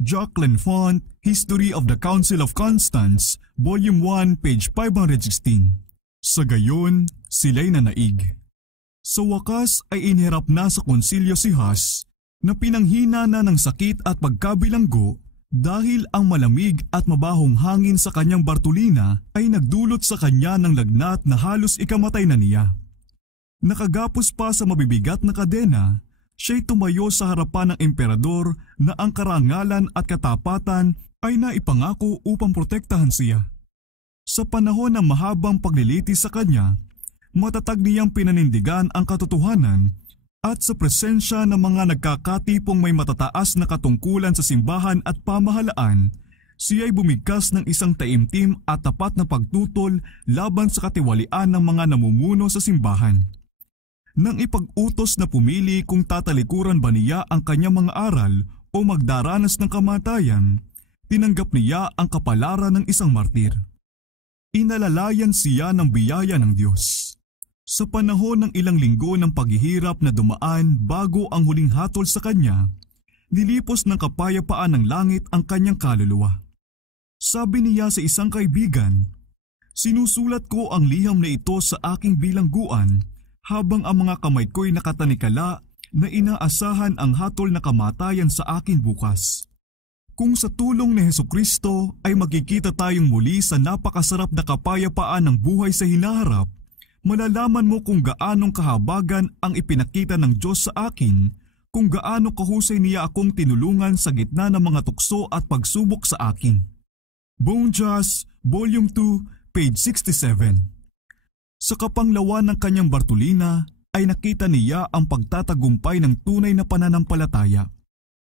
Jacques L'Enfant, History of the Council of Constance, Volume 1, page 516. Sa gayon, sila'y nanaig. Sa wakas ay inihirap na sa konsilyo si Huss na pinanghina na ng sakit at pagkabilanggo dahil ang malamig at mabahong hangin sa kanyang Bartolina ay nagdulot sa kanya ng lagnat na halos ikamatay na niya. Nakagapos pa sa mabibigat na kadena, siya'y tumayo sa harapan ng emperador na ang karangalan at katapatan ay naipangako upang protektahan siya. Sa panahon ng mahabang paglilitis sa kanya, matatag niyang pinanindigan ang katotohanan at sa presensya ng mga nagkakatipong may matataas na katungkulan sa simbahan at pamahalaan, siya'y bumigkas ng isang taimtim at tapat na pagtutol laban sa katiwalian ng mga namumuno sa simbahan. Nang ipag-utos na pumili kung tatalikuran ba niya ang kanyang mga aral o magdaranas ng kamatayan, tinanggap niya ang kapalaran ng isang martir. Inalalayan siya ng biyaya ng Diyos. Sa panahon ng ilang linggo ng paghihirap na dumaan bago ang huling hatol sa kanya, nilipos ng kapayapaan ng langit ang kanyang kaluluwa. Sabi niya sa isang kaibigan, "Sinusulat ko ang liham na ito sa aking bilangguan habang ang mga kamay ko'y nakatanikala na inaasahan ang hatol na kamatayan sa akin bukas. Kung sa tulong ni Hesukristo ay magkikita tayong muli sa napakasarap na kapayapaan ng buhay sa hinaharap, malalaman mo kung gaanong kahabagan ang ipinakita ng Diyos sa akin, kung gaano kahusay niya akong tinulungan sa gitna ng mga tukso at pagsubok sa akin." Buong Diyos, Volume 2, page 67. Sa kapanglawan ng kanyang Bartolina ay nakita niya ang pagtatagumpay ng tunay na pananampalataya.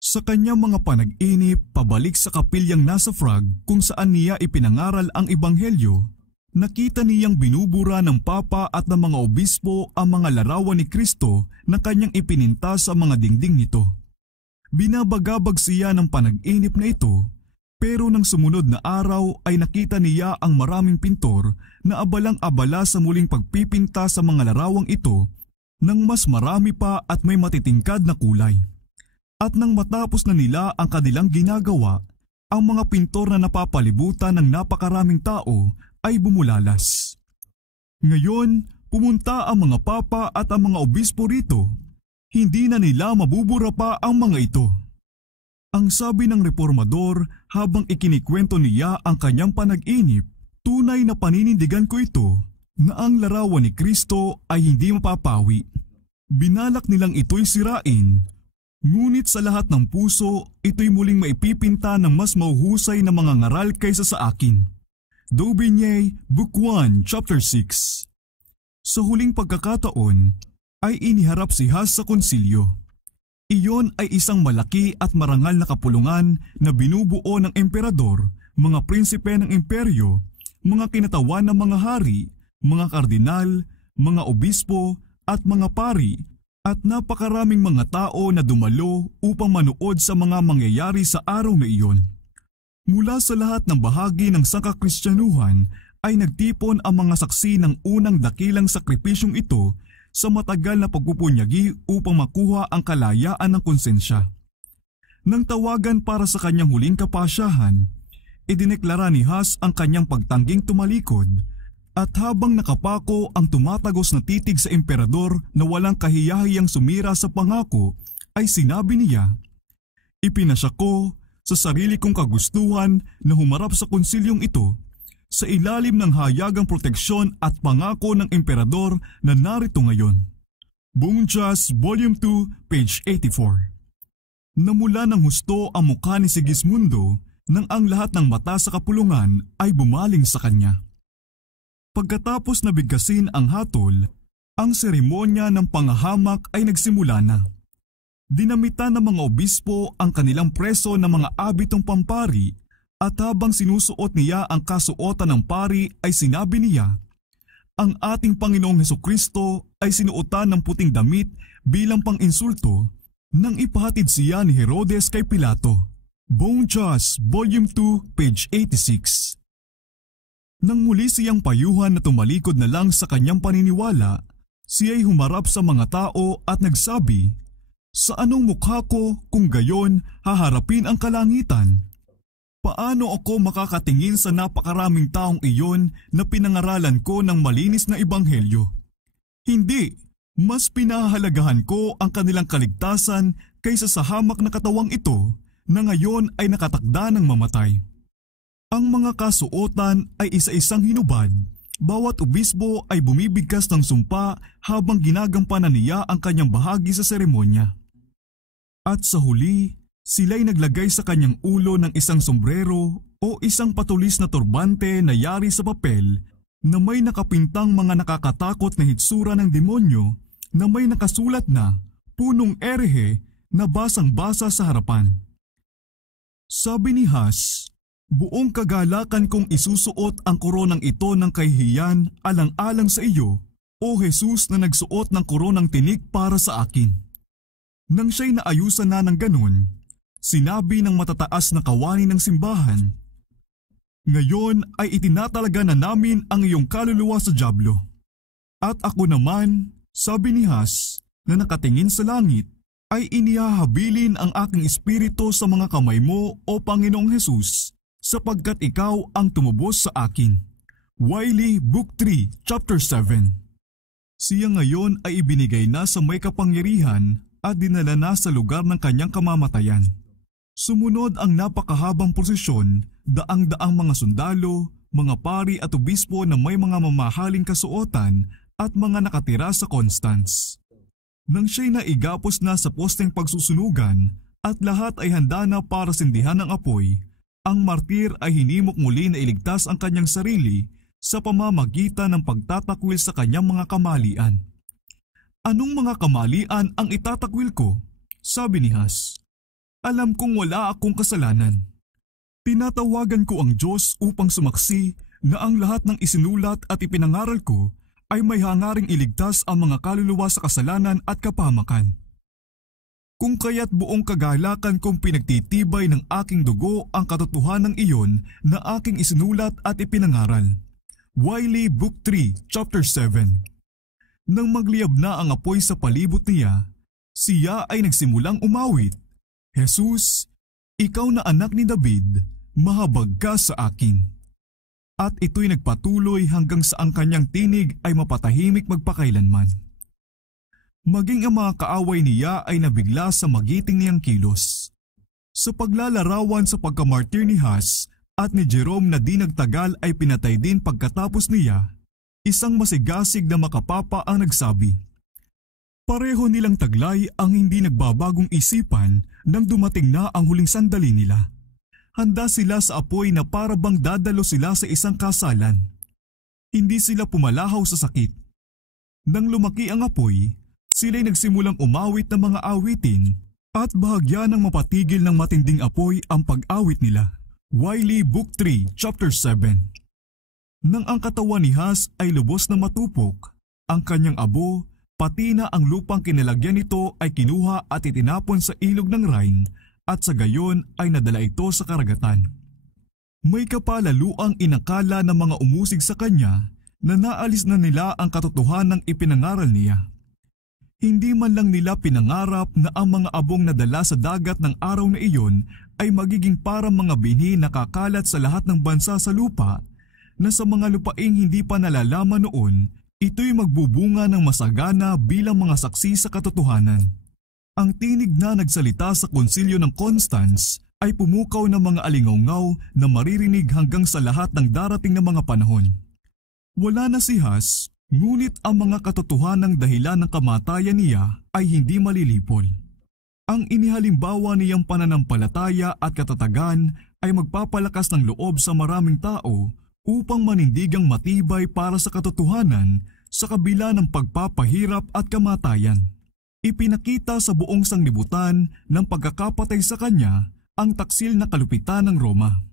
Sa kanyang mga panag-inip pabalik sa kapilyang nasa Prague kung saan niya ipinangaral ang Ebanghelyo, Nakita niyang binubura ng papa at ng mga obispo ang mga larawan ni Kristo na kanyang ipininta sa mga dingding nito. Binabagabag siya ng panag-inip na ito, pero nang sumunod na araw ay nakita niya ang maraming pintor na abalang-abala sa muling pagpipinta sa mga larawang ito nang mas marami pa at may matitingkad na kulay. At nang matapos na nila ang kanilang ginagawa, ang mga pintor na napapalibutan ng napakaraming tao ay bumulalas. Ngayon, pumunta ang mga papa at ang mga obispo rito. Hindi na nila mabubura pa ang mga ito. Ang sabi ng reformador habang ikinikwento niya ang kanyang panag-inip, tunay na paninindigan ko ito na ang larawan ni Kristo ay hindi mapapawi. Binalak nilang ito'y sirain, ngunit sa lahat ng puso ito'y muling maipipinta ng mas mahuhusay na mga ngaral kaysa sa akin. Daubigny, Book 1, Chapter 6. Sa huling pagkakataon ay iniharap si Huss sa konsilyo. Iyon ay isang malaki at marangal na kapulungan na binubuo ng emperador, mga prinsipe ng imperyo, mga kinatawan ng mga hari, mga kardinal, mga obispo at mga pari, at napakaraming mga tao na dumalo upang manood sa mga mangyayari sa araw na iyon. Mula sa lahat ng bahagi ng sangkakristyanuhan ay nagtipon ang mga saksi ng unang dakilang sakripisyong ito sa matagal na pagpupunyagi upang makuha ang kalayaan ng konsensya. Nang tawagan para sa kanyang huling kapasyahan, idineklara ni Huss ang kanyang pagtangging tumalikod, at habang nakapako ang tumatagos na titig sa emperador na walang kahiyahiyang sumira sa pangako, ay sinabi niya, "Ipinasya ko sa sarili kong kagustuhan na humarap sa konsilyong ito sa ilalim ng hayagang proteksyon at pangako ng emperador na narito ngayon." Bunjas, Volume 2, page 84. Namula ng husto ang mukha ni Sigismundo nang ang lahat ng mata sa kapulungan ay bumaling sa kanya. Pagkatapos na bigkasin ang hatol, ang seremonya ng panghahamak ay nagsimula na. Dinamitan ng mga obispo ang kanilang preso ng mga abitong pampari, at habang sinusuot niya ang kasuotan ng pari ay sinabi niya, "Ang ating Panginoong Hesukristo ay sinuotan ng puting damit bilang pang-insulto nang ipahatid siya ni Herodes kay Pilato." Bunjas, Volume 2, page 86. Nang muli siyang payuhan na tumalikod na lang sa kanyang paniniwala, siya'y humarap sa mga tao at nagsabi, "Sa anong mukha ko kung gayon haharapin ang kalangitan? Paano ako makakatingin sa napakaraming taong iyon na pinangaralan ko ng malinis na ebanghelyo? Hindi, mas pinahahalagahan ko ang kanilang kaligtasan kaysa sa hamak na katawang ito na ngayon ay nakatakda ng mamatay." Ang mga kasuotan ay isa-isang hinubad. Bawat obispo ay bumibigkas ng sumpa habang ginagampanan niya ang kanyang bahagi sa seremonya. At sa huli, sila'y naglagay sa kanyang ulo ng isang sombrero o isang patulis na turbante na yari sa papel na may nakapintang mga nakakatakot na hitsura ng demonyo na may nakasulat na "Punong Erehe" na basang-basa sa harapan. Sabi ni Huss, "Buong kagalakan kong isusuot ang koronang ito ng kahihiyan alang-alang sa iyo, O Jesus na nagsuot ng koronang tinik para sa akin." Nang siya'y naayusan na ng ganon, sinabi ng matataas na kawani ng simbahan, "Ngayon ay itinatalaga na namin ang iyong kaluluwa sa dyablo." At ako naman, sabi ni Huss na nakatingin sa langit, ay inihahabilin ang aking espiritu sa mga kamay mo, O Panginoong Jesus, sapagkat ikaw ang tumubos sa akin. Wiley, Book 3, Chapter 7. Siya ngayon ay ibinigay na sa may kapangyarihan at dinala na sa lugar ng kanyang kamamatayan. Sumunod ang napakahabang prosesyon, daang-daang mga sundalo, mga pari at obispo na may mga mamahaling kasuotan at mga nakatira sa Constance. Nang siya'y naigapos na sa posteng pagsusunugan at lahat ay handa na para sindihan ng apoy, ang martir ay hinimok muli na iligtas ang kanyang sarili sa pamamagitan ng pagtatakwil sa kanyang mga kamalian. "Anong mga kamalian ang itatakwil ko?" sabi ni Huss. "Alam kong wala akong kasalanan. Tinatawagan ko ang Diyos upang sumaksi na ang lahat ng isinulat at ipinangaral ko ay may hangaring iligtas ang mga kaluluwa sa kasalanan at kapahamakan. Kung kaya't buong kagalakan kong pinagtitibay ng aking dugo ang katotohanan iyon na aking isinulat at ipinangaral. Wiley Book 3, Chapter 7. Nang magliyab na ang apoy sa palibot niya, siya ay nagsimulang umawit, Jesus, ikaw na anak ni David, mahabag ka sa akin. At ito'y nagpatuloy hanggang sa ang kanyang tinig ay mapatahimik magpakailanman. Maging ang mga kaaway niya ay nabigla sa magiting niyang kilos. Sa paglalarawan sa pagkamartir ni Huss at ni Jerome na di nagtagal ay pinatay din pagkatapos niya, isang masigasig na makapapa ang nagsabi. Pareho nilang taglay ang hindi nagbabagong isipan nang dumating na ang huling sandali nila. Handa sila sa apoy na para bang dadalo sila sa isang kasalan. Hindi sila pumalahaw sa sakit. Nang lumaki ang apoy, sila'y nagsimulang umawit ng mga awitin at bahagya ng mapatigil ng matinding apoy ang pag-awit nila. Wiley Book 3, Chapter 7. Nang ang katawan ni Huss ay lubos na matupok, ang kanyang abo, pati na ang lupang kinalagyan nito ay kinuha at itinapon sa ilog ng Rhine at sa gayon ay nadala ito sa karagatan. May kapalaluang inakala ng mga umusig sa kanya na naalis na nila ang katotohanang ipinangaral niya. Hindi man lang nila pinangarap na ang mga abong nadala sa dagat ng araw na iyon ay magiging parang mga binhi na kakalat sa lahat ng bansa sa lupa, na sa mga lupaing hindi pa nalalaman noon, ito'y magbubunga ng masagana bilang mga saksi sa katotohanan. Ang tinig na nagsalita sa konsilyo ng Constance ay pumukaw ng mga alingawngaw na maririnig hanggang sa lahat ng darating na mga panahon. Wala na si Huss, ngunit ang mga katotohanang dahilan ng kamatayan niya ay hindi malilipol. Ang inihalimbawa niyang pananampalataya at katatagan ay magpapalakas ng loob sa maraming tao upang manindigang matibay para sa katotohanan sa kabila ng pagpapahirap at kamatayan. Ipinakita sa buong sanglibutan ng pagkakapatay sa kanya ang taksil na kalupitan ng Roma.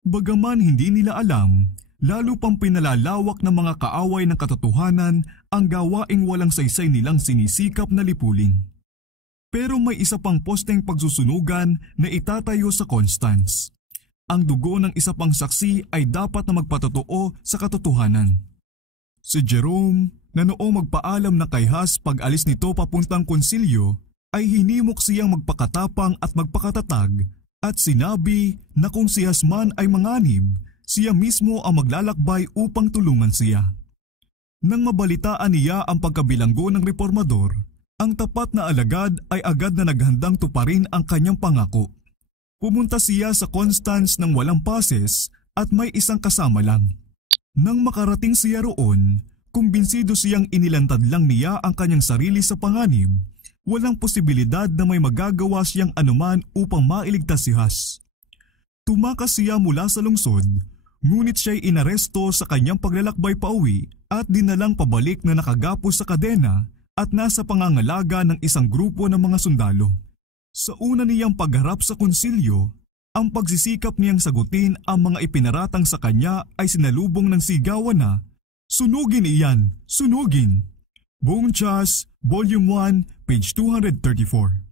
Bagaman hindi nila alam, lalo pang pinalalawak ng mga kaaway ng katotohanan ang gawaing walang saysay nilang sinisikap na lipulin. Pero may isa pang posteng pagsusunugan na itatayo sa Constance. Ang dugo ng isa pang saksi ay dapat na magpatotoo sa katotohanan. Si Jerome, na noong magpaalam na kay Huss pag-alis nito papuntang konsilyo, ay hinimok siyang magpakatapang at magpakatatag at sinabi na kung si Huss man ay manganib, siya mismo ang maglalakbay upang tulungan siya. Nang mabalitaan niya ang pagkabilanggo ng reformador, ang tapat na alagad ay agad na naghandang tuparin ang kanyang pangako. Pumunta siya sa Constance ng walang pases at may isang kasama lang. Nang makarating siya roon, kumbinsido siyang inilantad lang niya ang kanyang sarili sa panganib. Walang posibilidad na may magagawa siyang anuman upang mailigtas si Huss. Tumakas siya mula sa lungsod, ngunit siya'y inaresto sa kanyang paglalakbay pauwi at dinalang pabalik na nakagapos sa kadena at nasa pangangalaga ng isang grupo ng mga sundalo. Sa una niyang pagharap sa konsilyo, ang pagsisikap niyang sagutin ang mga ipinaratang sa kanya ay sinalubong ng sigawan na, "Sunugin iyan! Sunugin!" Bongchas, Volume 1, page 234.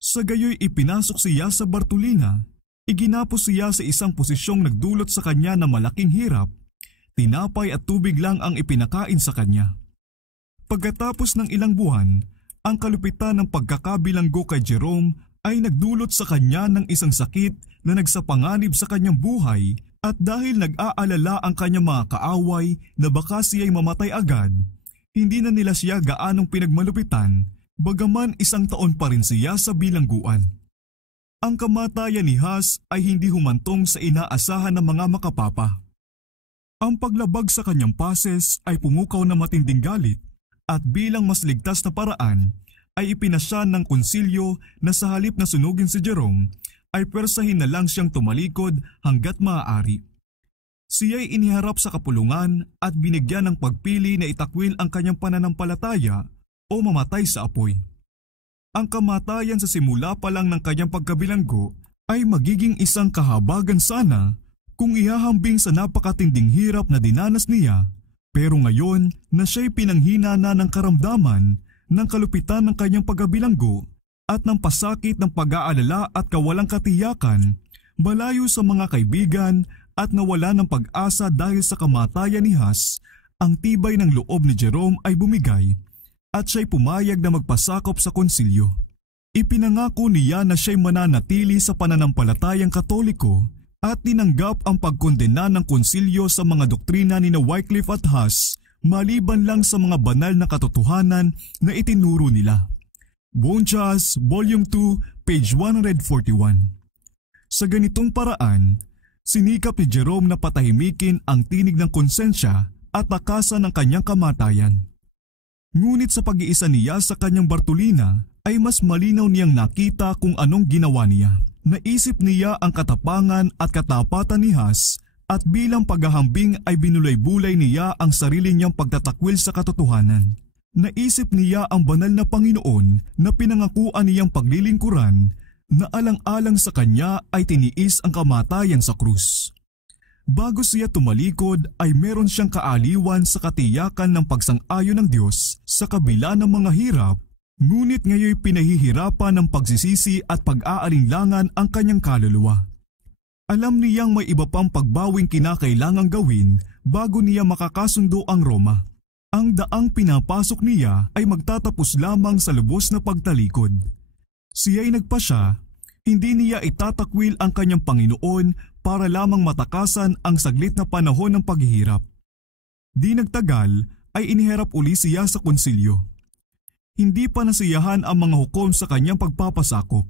Sa gayoy ipinasok siya sa Bartolina, iginapos siya sa isang posisyong nagdulot sa kanya ng malaking hirap, tinapay at tubig lang ang ipinakain sa kanya. Pagkatapos ng ilang buwan, ang kalupitan ng pagkakabilanggo kay Jerome ay nagdulot sa kanya ng isang sakit na nagsapanganib sa kanyang buhay at dahil nag-aalala ang kanyang mga kaaway na baka siya'y mamatay agad, hindi na nila siya gaanong pinagmalupitan, bagaman 1 taon pa rin siya sa bilangguan. Ang kamatayan ni Huss ay hindi humantong sa inaasahan ng mga makapapa. Ang paglabag sa kanyang pases ay pumukaw na matinding galit at bilang mas ligtas na paraan ay ipinasya ng konsilyo na sa halip na sunugin si Jerome ay pwersahin na lang siyang tumalikod hanggat maaari. Siya'y iniharap sa kapulungan at binigyan ng pagpili na itakwil ang kanyang pananampalataya o mamatay sa apoy. Ang kamatayan sa simula pa lang ng kanyang pagkabilanggo ay magiging isang kahabagan sana Kung ihahambing sa napakatinding hirap na dinanas niya, pero ngayon na siya'y pinanghina na ng karamdaman, ng kalupitan ng kanyang pagkabilanggo at ng pasakit ng pag-aalala at kawalang katiyakan, malayo sa mga kaibigan at nawala ng pag-asa dahil sa kamatayan ni Huss, ang tibay ng loob ni Jerome ay bumigay at siya'y pumayag na magpasakop sa konsilyo. Ipinangako niya na siya'y mananatili sa pananampalatayang Katoliko at tinanggap ang pagkondena ng konsilyo sa mga doktrina ni Wycliffe at Huss maliban lang sa mga banal na katotohanan na itinuro nila. Bonchas, Volume 2, page 141. Sa ganitong paraan, sinikap ni Jerome na patahimikin ang tinig ng konsensya at takasan ng kanyang kamatayan. Ngunit sa pag-iisa niya sa kanyang Bartolina ay mas malinaw niyang nakita kung anong ginawa niya. Naisip niya ang katapangan at katapatan ni Huss at bilang paghahambing ay binulay-bulay niya ang sarili niyang pagtatakwil sa katotohanan. Naisip niya ang banal na Panginoon na pinangakuan niyang paglilingkuran na alang-alang sa kanya ay tiniis ang kamatayan sa krus. Bago siya tumalikod ay meron siyang kaaliwan sa katiyakan ng pagsang-ayon ng Diyos sa kabila ng mga hirap. Ngunit ngayon pinahihirapan ng pagsisisi at pag-aalinlangan ang kanyang kaluluwa. Alam niyang may iba pang pagbawing kinakailangang gawin bago niya makakasundo ang Roma. Ang daang pinapasok niya ay magtatapos lamang sa lubos na pagtalikod. Siya'y nagpasya, hindi niya itatakwil ang kanyang Panginoon para lamang matakasan ang saglit na panahon ng paghihirap. Di nagtagal ay iniharap uli siya sa konsilyo. Hindi pa nasiyahan ang mga hukom sa kanyang pagpapasakop.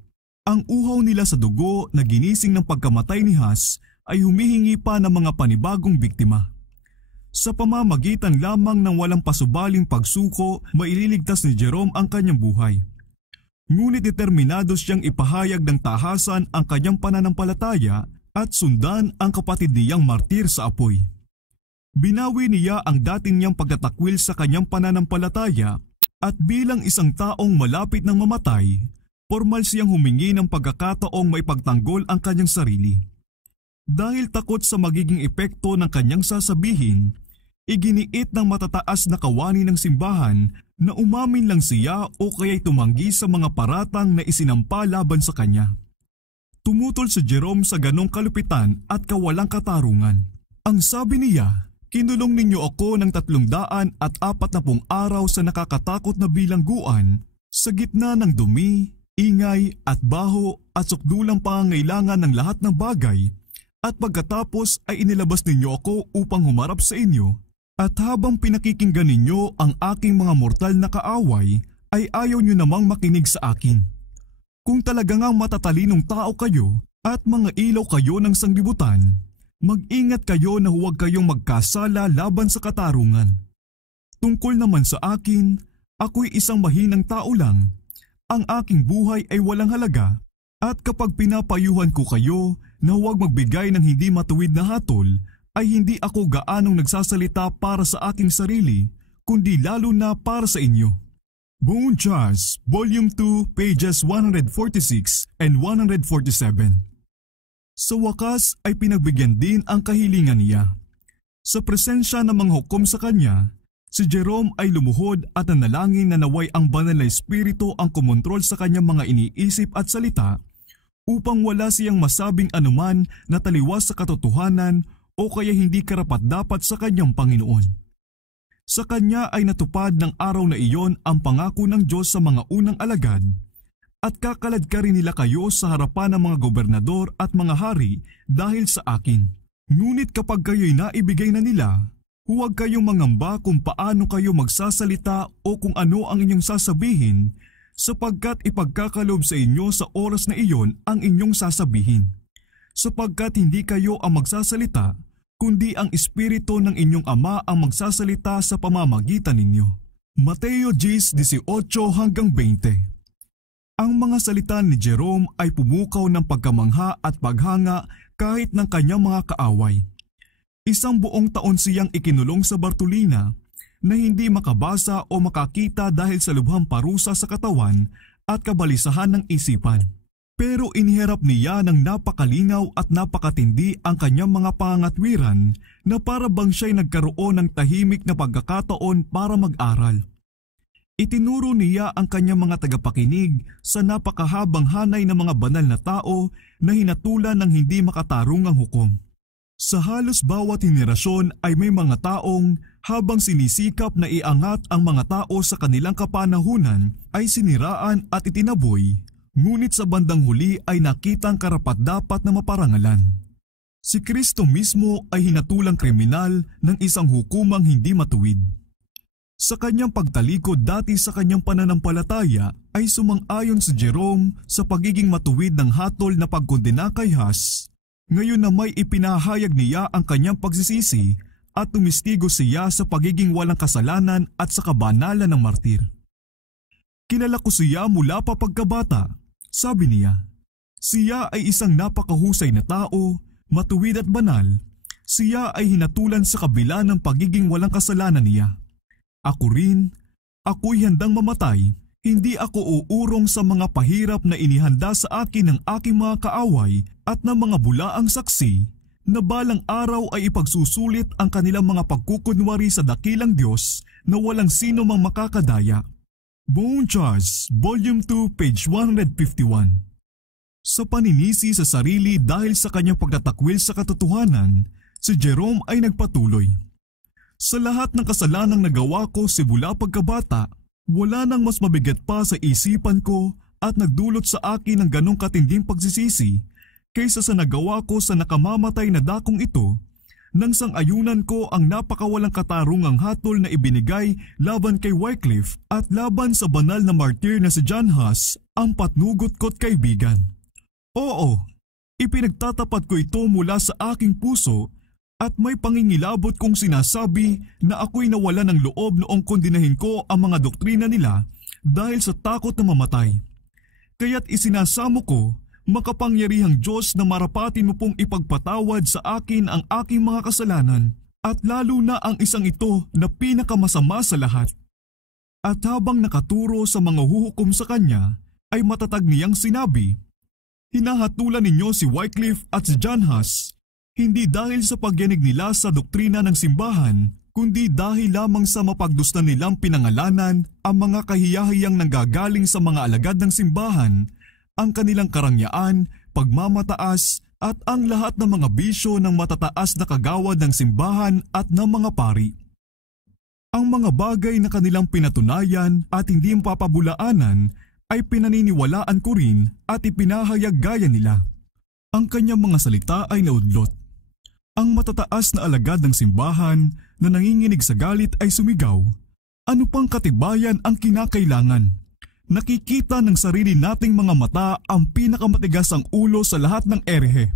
Ang uhaw nila sa dugo na ginising ng pagkamatay ni Huss ay humihingi pa ng mga panibagong biktima. Sa pamamagitan lamang ng walang pasubaling pagsuko, maililigtas ni Jerome ang kanyang buhay. Ngunit determinado siyang ipahayag ng tahasan ang kanyang pananampalataya at sundan ang kapatid niyang martir sa apoy. Binawi niya ang dating niyang pagtatakwil sa kanyang pananampalataya at bilang isang taong malapit ng mamatay, formal siyang humingi ng pagkakataong maipagtanggol ang kanyang sarili. Dahil takot sa magiging epekto ng kanyang sasabihin, iginiit ng matataas na kawani ng simbahan na umamin lang siya o kaya'y tumanggi sa mga paratang na isinampa laban sa kanya. Tumutol si Jerome sa ganong kalupitan at kawalang katarungan. Ang sabi niya, "Kinulong ninyo ako ng 340 araw sa nakakatakot na bilangguan sa gitna ng dumi, ingay at baho at sukdulang pangangailangan ng lahat ng bagay at pagkatapos ay inilabas ninyo ako upang humarap sa inyo at habang pinakikinggan ninyo ang aking mga mortal na kaaway ay ayaw nyo namang makinig sa akin. Kung talagang matatalinong tao kayo at mga ilaw kayo ng sanglibutan, mag-ingat kayo na huwag kayong magkasala laban sa katarungan. Tungkol naman sa akin, ako'y isang mahinang tao lang. Ang aking buhay ay walang halaga at kapag pinapayuhan ko kayo na huwag magbigay ng hindi matuwid na hatol, ay hindi ako gaanong nagsasalita para sa aking sarili, kundi lalo na para sa inyo." Bonchas, Volume 2, pages 146 and 147. Sa wakas ay pinagbigyan din ang kahilingan niya. Sa presensya ng mga hukom sa kanya, si Jerome ay lumuhod at nanalangin na naway ang banal na espiritu ang kumontrol sa kanyang mga iniisip at salita upang wala siyang masabing anuman na taliwas sa katotohanan o kaya hindi karapat-dapat sa kanyang Panginoon. Sa kanya ay natupad ng araw na iyon ang pangako ng Diyos sa mga unang alagad at kakalad ka rin nila kayo sa harapan ng mga gobernador at mga hari dahil sa akin. Ngunit kapag kayo'y naibigay na nila, huwag kayong mangamba kung paano kayo magsasalita o kung ano ang inyong sasabihin sapagkat ipagkakalob sa inyo sa oras na iyon ang inyong sasabihin. Sapagkat hindi kayo ang magsasalita, kundi ang Espiritu ng inyong Ama ang magsasalita sa pamamagitan ninyo. Mateo 10:18-20. Ang mga salita ni Jerome ay pumukaw ng pagkamangha at paghanga kahit ng kanyang mga kaaway. Isang buong taon siyang ikinulong sa Bartolina na hindi makabasa o makakita dahil sa lubhang parusa sa katawan at kabalisahan ng isipan. Pero iniharap niya ng napakalinaw at napakatindi ang kanyang mga pangatwiran na para bang siya'y nagkaroon ng tahimik na pagkakataon para mag-aral. Itinuro niya ang kanyang mga tagapakinig sa napakahabang hanay ng mga banal na tao na hinatulan ng hindi makatarungang hukom. Sa halos bawat henerasyon ay may mga taong habang sinisikap na iangat ang mga tao sa kanilang kapanahunan ay siniraan at itinaboy, ngunit sa bandang huli ay nakitang karapat-dapat na maparangalan. Si Kristo mismo ay hinatulang kriminal ng isang hukumang hindi matuwid. Sa kanyang pagtalikod dati sa kanyang pananampalataya ay sumang-ayon si Jerome sa pagiging matuwid ng hatol na pagkondena kay Huss. Ngayon na may ipinahayag niya ang kanyang pagsisisi at tumistigo siya sa pagiging walang kasalanan at sa kabanalan ng martir. Kilala ko siya mula pa pagkabata, sabi niya. Siya ay isang napakahusay na tao, matuwid at banal. Siya ay hinatulan sa kabila ng pagiging walang kasalanan niya. Ako rin, ako'y handang mamatay, hindi ako uurong sa mga pahirap na inihanda sa akin ng aking mga kaaway at ng mga bulaang saksi na balang araw ay ipagsusulit ang kanilang mga pagkukunwari sa dakilang Diyos na walang sino mang makakadaya. Bone Charles, Volume 2, page 151. Sa paninisi sa sarili dahil sa kanyang pagtatakwil sa katotohanan, si Jerome ay nagpatuloy. Sa lahat ng kasalanang nagawa ko simula pagkabata, wala nang mas mabigat pa sa isipan ko at nagdulot sa akin ng ganong katinding pagsisisi kaysa sa nagawa ko sa nakamamatay na dakong ito nang sang-ayunan ko ang napakawalang katarungang hatol na ibinigay laban kay Wycliffe at laban sa banal na martir na si John Huss, ang patnugot ko't kaibigan. Oo, ipinagtatapat ko ito mula sa aking puso at may pangingilabot kong sinasabi na ako'y nawala ng loob noong kondinahin ko ang mga doktrina nila dahil sa takot na mamatay. Kaya't isinasamo ko, makapangyarihang Diyos na marapatin mo pong ipagpatawad sa akin ang aking mga kasalanan at lalo na ang isang ito na pinakamasama sa lahat. At habang nakaturo sa mga huhukom sa kanya, ay matatag niyang sinabi, hinahatulan ninyo si Wycliffe at si John Huss, hindi dahil sa pagyanig nila sa doktrina ng simbahan, kundi dahil lamang sa mapagdustan nilang pinangalanan ang mga kahiyahiyang nanggagaling sa mga alagad ng simbahan, ang kanilang karangyaan, pagmamataas at ang lahat ng mga bisyo ng matataas na kagawad ng simbahan at ng mga pari. Ang mga bagay na kanilang pinatunayan at hindi mapapabulaanan ay pinaniniwalaan ko rin at ipinahayag gaya nila. Ang kanyang mga salita ay naudlot. Ang matataas na alagad ng simbahan na nanginginig sa galit ay sumigaw, ano pang katibayan ang kinakailangan? Nakikita ng sarili nating mga mata ang pinakamatigas ang ulo sa lahat ng erehe.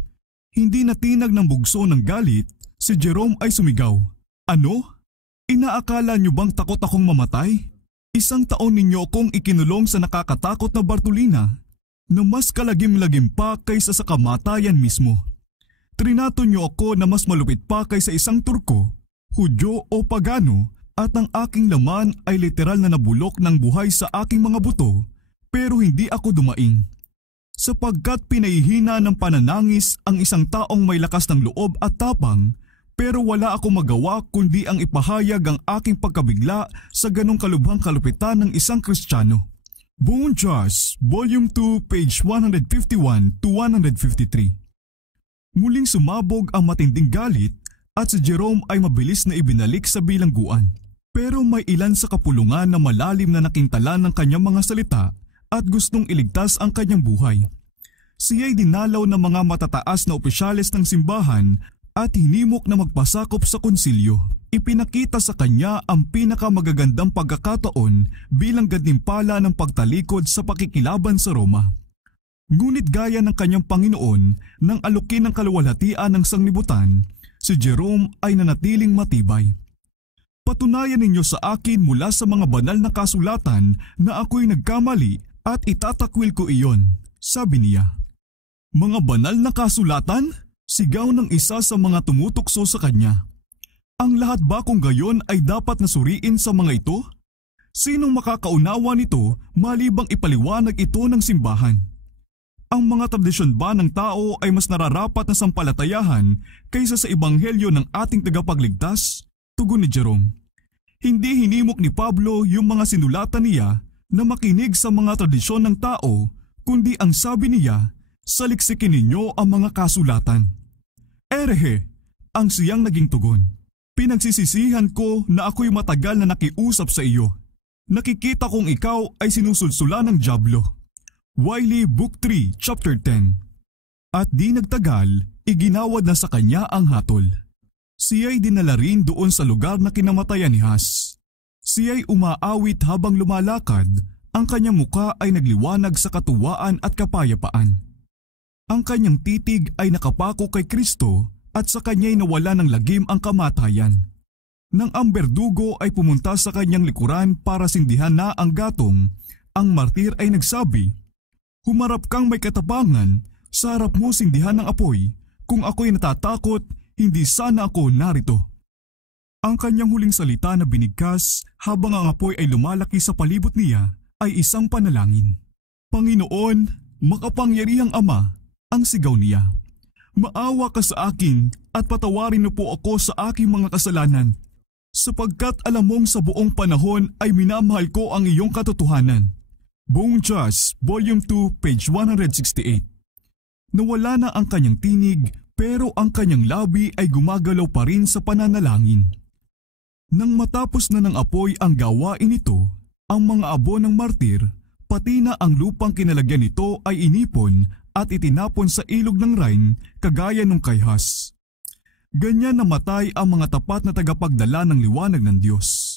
Hindi natinag ng bugso ng galit, si Jerome ay sumigaw, ano? Inaakala niyo bang takot akong mamatay? 1 taon ninyo akong ikinulong sa nakakatakot na Bartolina na mas kalagim-lagim pa kaysa sa kamatayan mismo. Trinato niyo ako na mas malupit pa kaysa isang Turko, Hudyo o Pagano at ang aking laman ay literal na nabulok ng buhay sa aking mga buto pero hindi ako dumaing. Sapagkat pinahihina ng pananangis ang isang taong may lakas ng loob at tapang pero wala akong magawa kundi ang ipahayag ang aking pagkabigla sa ganong kalubhang kalupitan ng isang Kristiyano. Bone Charles, Volume 2, page 151 to 153. Muling sumabog ang matinding galit at si Jerome ay mabilis na ibinalik sa bilangguan. Pero may ilan sa kapulungan na malalim na nakintalan ng kanyang mga salita at gustong iligtas ang kanyang buhay. Siya'y dinalaw ng mga matataas na opisyales ng simbahan at hinimok na magpasakop sa konsilyo. Ipinakita sa kanya ang pinakamagagandang pagkakataon bilang gantimpala ng pagtalikod sa pakikilaban sa Roma. Ngunit gaya ng kanyang Panginoon nang alukin ng kaluwalhatian ng sanglibutan, si Jerome ay nanatiling matibay. Patunayan ninyo sa akin mula sa mga banal na kasulatan na ako'y nagkamali at itatakwil ko iyon, sabi niya. Mga banal na kasulatan? Sigaw ng isa sa mga tumutukso sa kanya. Ang lahat ba kung gayon ay dapat nasuriin sa mga ito? Sinong makakaunawa nito malibang ipaliwanag ito ng simbahan? Ang mga tradisyon ba ng tao ay mas nararapat na sampalatayahan kaysa sa ebanghelyo ng ating tagapagligtas? Tugon ni Jerome. Hindi hinimok ni Pablo yung mga sinulatan niya na makinig sa mga tradisyon ng tao, kundi ang sabi niya, saliksikin ninyo ang mga kasulatan. Erehe, ang siyang naging tugon. Pinagsisisihan ko na ako'y matagal na nakiusap sa iyo. Nakikita kong ikaw ay sinusulsulan ng dyablo. Wiley Book 3, Chapter 10. At di nagtagal, iginawad na sa kanya ang hatol. Siya'y dinala rin doon sa lugar na kinamatayan ni Has. Siya'y umaawit habang lumalakad, ang kanyang muka ay nagliwanag sa katuwaan at kapayapaan. Ang kanyang titig ay nakapako kay Kristo at sa kanya'y nawala ng lagim ang kamatayan. Nang ang berdugo ay pumunta sa kanyang likuran para sindihan na ang gatong, ang martir ay nagsabi, "Humarap kang may katapangan, sa harap mo sindihan ng apoy. Kung ako'y natatakot, hindi sana ako narito." Ang kanyang huling salita na binigkas habang ang apoy ay lumalaki sa palibot niya ay isang panalangin. "Panginoon, makapangyarihang Ama," ang sigaw niya. "Maawa ka sa akin at patawarin mo po ako sa aking mga kasalanan, sapagkat alam mong sa buong panahon ay minamahal ko ang iyong katotohanan." Buong Diyos, Volume 2, page 168. Nawala na ang kanyang tinig pero ang kanyang labi ay gumagalaw pa rin sa pananalangin. Nang matapos na ng apoy ang gawain nito, ang mga abo ng martir, pati na ang lupang kinalagyan nito ay inipon at itinapon sa ilog ng Rhine kagaya nung kay Has. Ganyan namatay ang mga tapat na tagapagdala ng liwanag ng Diyos.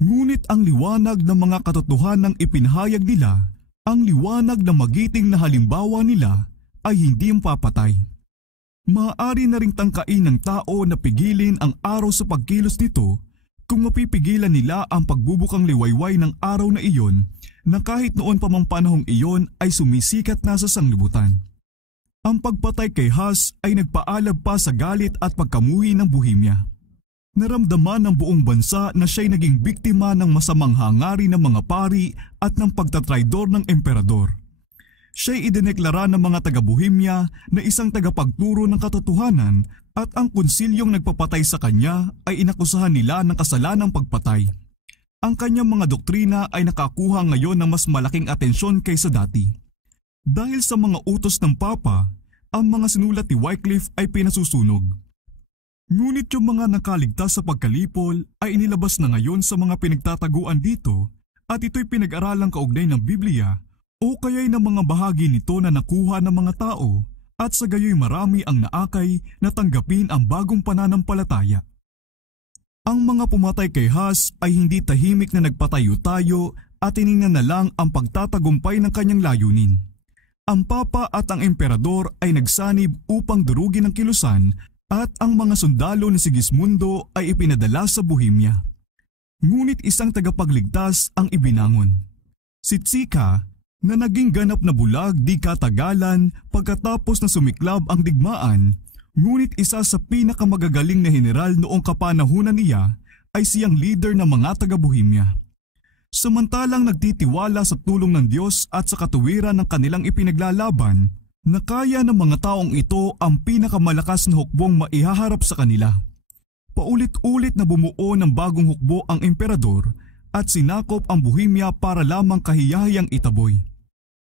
Ngunit ang liwanag ng mga katotohanang ipinahayag nila, ang liwanag na magiting na halimbawa nila, ay hindi mapapatay. Maaari na ring tangkain ng tao na pigilin ang araw sa pagkilos nito kung mapipigilan nila ang pagbubukang liwayway ng araw na iyon na kahit noon pa mang panahong iyon ay sumisikat na sa sanglibutan. Ang pagpatay kay Has ay nagpaalab pa sa galit at pagkamuhi ng Bohemia. Naramdaman ng buong bansa na siya'y naging biktima ng masamang hangarin ng mga pari at ng pagtatraidor ng emperador. Siya'y idineklara ng mga taga-Bohemia na isang tagapagturo ng katotohanan at ang konsilyong nagpapatay sa kanya ay inakusahan nila ng kasalanang pagpatay. Ang kanyang mga doktrina ay nakakuha ngayon ng mas malaking atensyon kaysa dati. Dahil sa mga utos ng Papa, ang mga sinulat ni Wycliffe ay pinasusunog. Ngunit yung mga nakaligtas sa pagkalipol ay inilabas na ngayon sa mga pinagtataguan dito at ito'y pinag-aralang kaugnay ng Biblia o kaya'y ng mga bahagi nito na nakuha ng mga tao at sa gayoy marami ang naakay na tanggapin ang bagong pananampalataya. Ang mga pumatay kay Has ay hindi tahimik na nagpatayo-tayo at tiningnan na lang ang pagtatagumpay ng kanyang layunin. Ang Papa at ang Emperador ay nagsanib upang durugin ang kilusan at ang mga sundalo ni Sigismundo ay ipinadala sa Bohemia. Ngunit isang tagapagligtas ang ibinangon. Si Tsika, na naging ganap na bulag di katagalan pagkatapos na sumiklab ang digmaan, ngunit isa sa pinakamagagaling na general noong kapanahunan niya ay siyang leader ng mga taga-Bohemia. Samantalang nagtitiwala sa tulong ng Diyos at sa katuwiran ng kanilang ipinaglalaban, na kaya ng mga taong ito ang pinakamalakas na hukbong maihaharap sa kanila. Paulit-ulit na bumuo ng bagong hukbo ang emperador at sinakop ang Bohemia para lamang kahiyahiyang itaboy.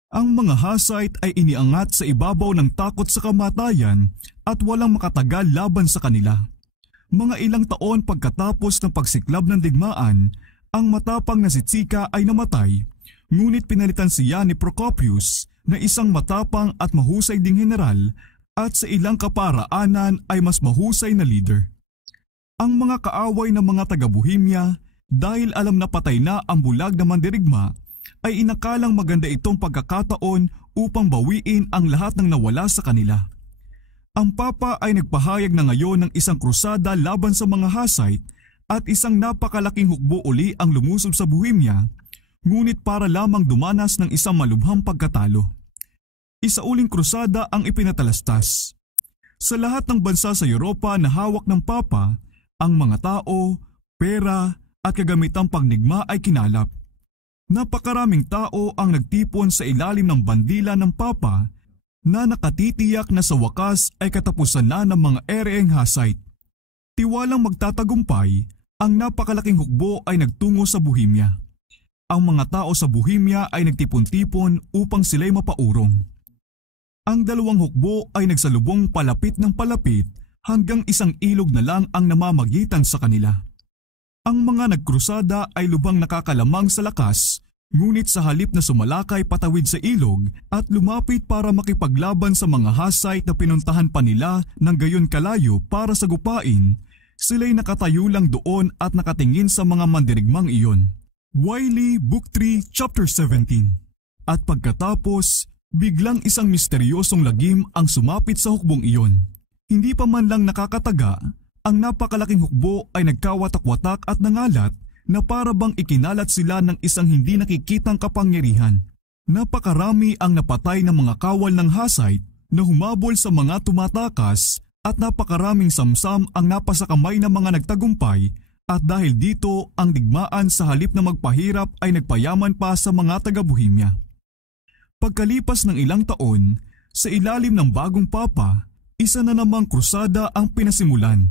Ang mga Hussite ay iniangat sa ibabaw ng takot sa kamatayan at walang makatagal laban sa kanila. Mga ilang taon pagkatapos ng pagsiklab ng digmaan, ang matapang na si Tsika ay namatay, ngunit pinalitan siya ni Procopius na isang matapang at mahusay ding general at sa ilang kaparaanan ay mas mahusay na leader. Ang mga kaaway ng mga taga-Bohemia, dahil alam na patay na ang bulag na mandirigma, ay inakalang maganda itong pagkakataon upang bawiin ang lahat ng nawala sa kanila. Ang Papa ay nagpahayag na ngayon ng isang krusada laban sa mga Hussite at isang napakalaking hukbo uli ang lumusob sa Bohemia, ngunit para lamang dumanas ng isang malubhang pagkatalo. Isa uling krusada ang ipinatalastas. Sa lahat ng bansa sa Europa na hawak ng Papa, ang mga tao, pera at kagamitang pangnigma ay kinalap. Napakaraming tao ang nagtipon sa ilalim ng bandila ng Papa na nakatitiyak na sa wakas ay katapusan na ng mga ereng Hussite. Tiwalang magtatagumpay, ang napakalaking hukbo ay nagtungo sa Bohemia. Ang mga tao sa Bohemia ay nagtipon-tipon upang sila'y mapaurong. Ang dalawang hukbo ay nagsalubong palapit ng palapit hanggang isang ilog na lang ang namamagitan sa kanila. Ang mga nagkrusada ay lubhang nakakalamang sa lakas, ngunit sa halip na sumalakay patawid sa ilog at lumapit para makipaglaban sa mga Hussite na pinuntahan pa nila ng gayon kalayo para sagupain, sila'y nakatayo lang doon at nakatingin sa mga mandirigmang iyon. Wiley, Book 3, Chapter 17. At pagkatapos, biglang isang misteryosong lagim ang sumapit sa hukbong iyon. Hindi pa man lang nakakataga, ang napakalaking hukbo ay nagkawatak-watak at nangalat na para bang ikinalat sila ng isang hindi nakikitang kapangyarihan. Napakarami ang napatay ng mga kawal ng Hussite na humabol sa mga tumatakas at napakaraming samsam ang napasakamay ng mga nagtagumpay at dahil dito ang digmaan sa halip na magpahirap ay nagpayaman pa sa mga taga-Bohemia. Pagkalipas ng ilang taon, sa ilalim ng bagong papa, isa na namang krusada ang pinasimulan.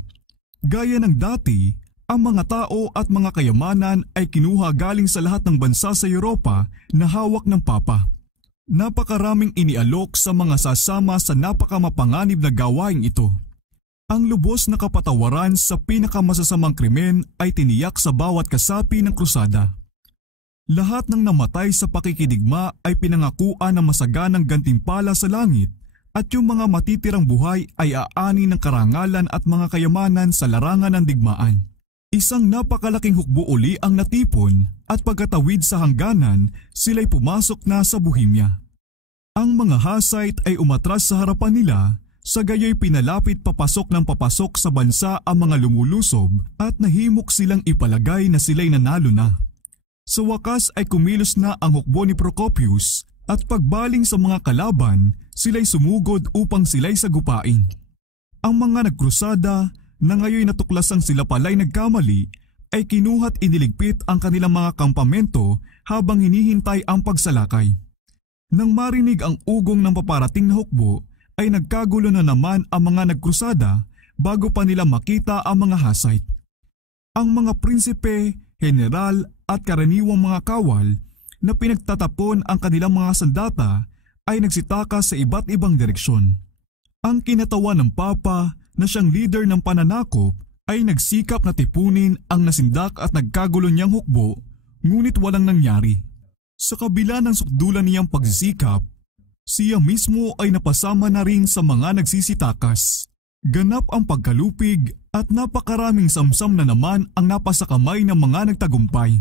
Gaya ng dati, ang mga tao at mga kayamanan ay kinuha galing sa lahat ng bansa sa Europa na hawak ng Papa. Napakaraming inialok sa mga sasama sa napakamapanganib na gawaing ito. Ang lubos na kapatawaran sa pinakamasasamang krimen ay tiniyak sa bawat kasapi ng krusada. Lahat ng namatay sa pakikidigma ay pinangakuan ng masaganang gantimpala sa langit at yung mga matitirang buhay ay aani ng karangalan at mga kayamanan sa larangan ng digmaan. Isang napakalaking hukbo uli ang natipon at pagkatawid sa hangganan, sila'y pumasok na sa Bohemia. Ang mga Hussite ay umatras sa harapan nila, sa gayoy pinalapit papasok ng papasok sa bansa ang mga lumulusob at nahimok silang ipalagay na sila'y nanalo na. Sa wakas ay kumilos na ang hukbo ni Procopius at pagbaling sa mga kalaban, sila'y sumugod upang sila'y sagupain. Ang mga nagkrusada na ngayon natuklasang sila pala'y nagkamali, ay kinuha't iniligpit ang kanilang mga kampamento habang hinihintay ang pagsalakay. Nang marinig ang ugong ng paparating na hukbo, ay nagkagulo na naman ang mga nagkrusada bago pa nila makita ang mga Hussite. Ang mga prinsipe, general at karaniwang mga kawal na pinagtatapon ang kanilang mga sandata ay nagsitaka sa iba't ibang direksyon. Ang kinatawan ng Papa na siyang leader ng pananakop ay nagsikap na tipunin ang nasindak at nagkagulo niyang hukbo, ngunit walang nangyari. Sa kabila ng sukdulan niyang pagsisikap, siya mismo ay napasama na rin sa mga nagsisitakas. Ganap ang pagkalupig at napakaraming samsam na naman ang napasakamay ng mga nagtagumpay.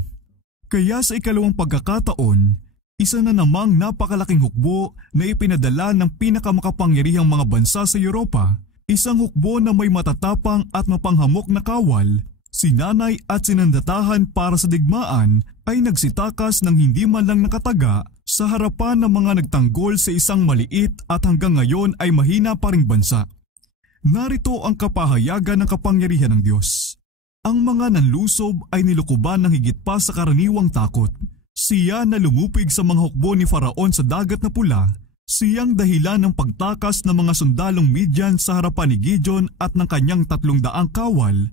Kaya sa ikalawang pagkakataon, isa na namang napakalaking hukbo na ipinadala ng pinakamakapangyarihang mga bansa sa Europa. Isang hukbo na may matatapang at mapanghamok na kawal, sinanay at sinandatahan para sa digmaan ay nagsitakas ng hindi man lang nakataga sa harapan ng mga nagtanggol sa isang maliit at hanggang ngayon ay mahina pa ring bansa. Narito ang kapahayagan ng kapangyarihan ng Diyos. Ang mga nanlusob ay nilukuban ng higit pa sa karaniwang takot. Siya na lumupig sa mga hukbo ni Faraon sa dagat na pula, siyang dahilan ng pagtakas ng mga sundalong Midian sa harapan ni Gideon at ng kanyang 300 kawal.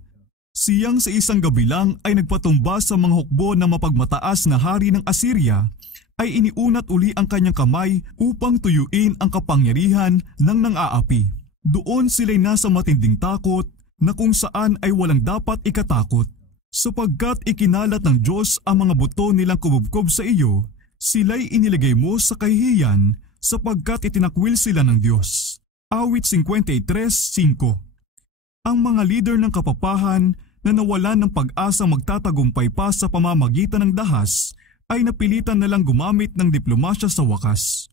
Siyang sa isang gabi lang ay nagpatumba sa mga hukbo na mapagmataas na hari ng Assyria, ay iniunat uli ang kanyang kamay upang tuyuin ang kapangyarihan ng nang-aapi. Doon sila'y nasa matinding takot na kung saan ay walang dapat ikatakot. Sapagkat ikinalat ng Diyos ang mga buto nilang kumubkob sa iyo, sila'y inilagay mo sa kahihiyan sapagkat itinakwil sila ng Diyos. Awit 53:5. Ang mga leader ng kapapahan na nawalan ng pag-asa magtatagumpay pa sa pamamagitan ng dahas ay napilitan na lang gumamit ng diplomasya sa wakas.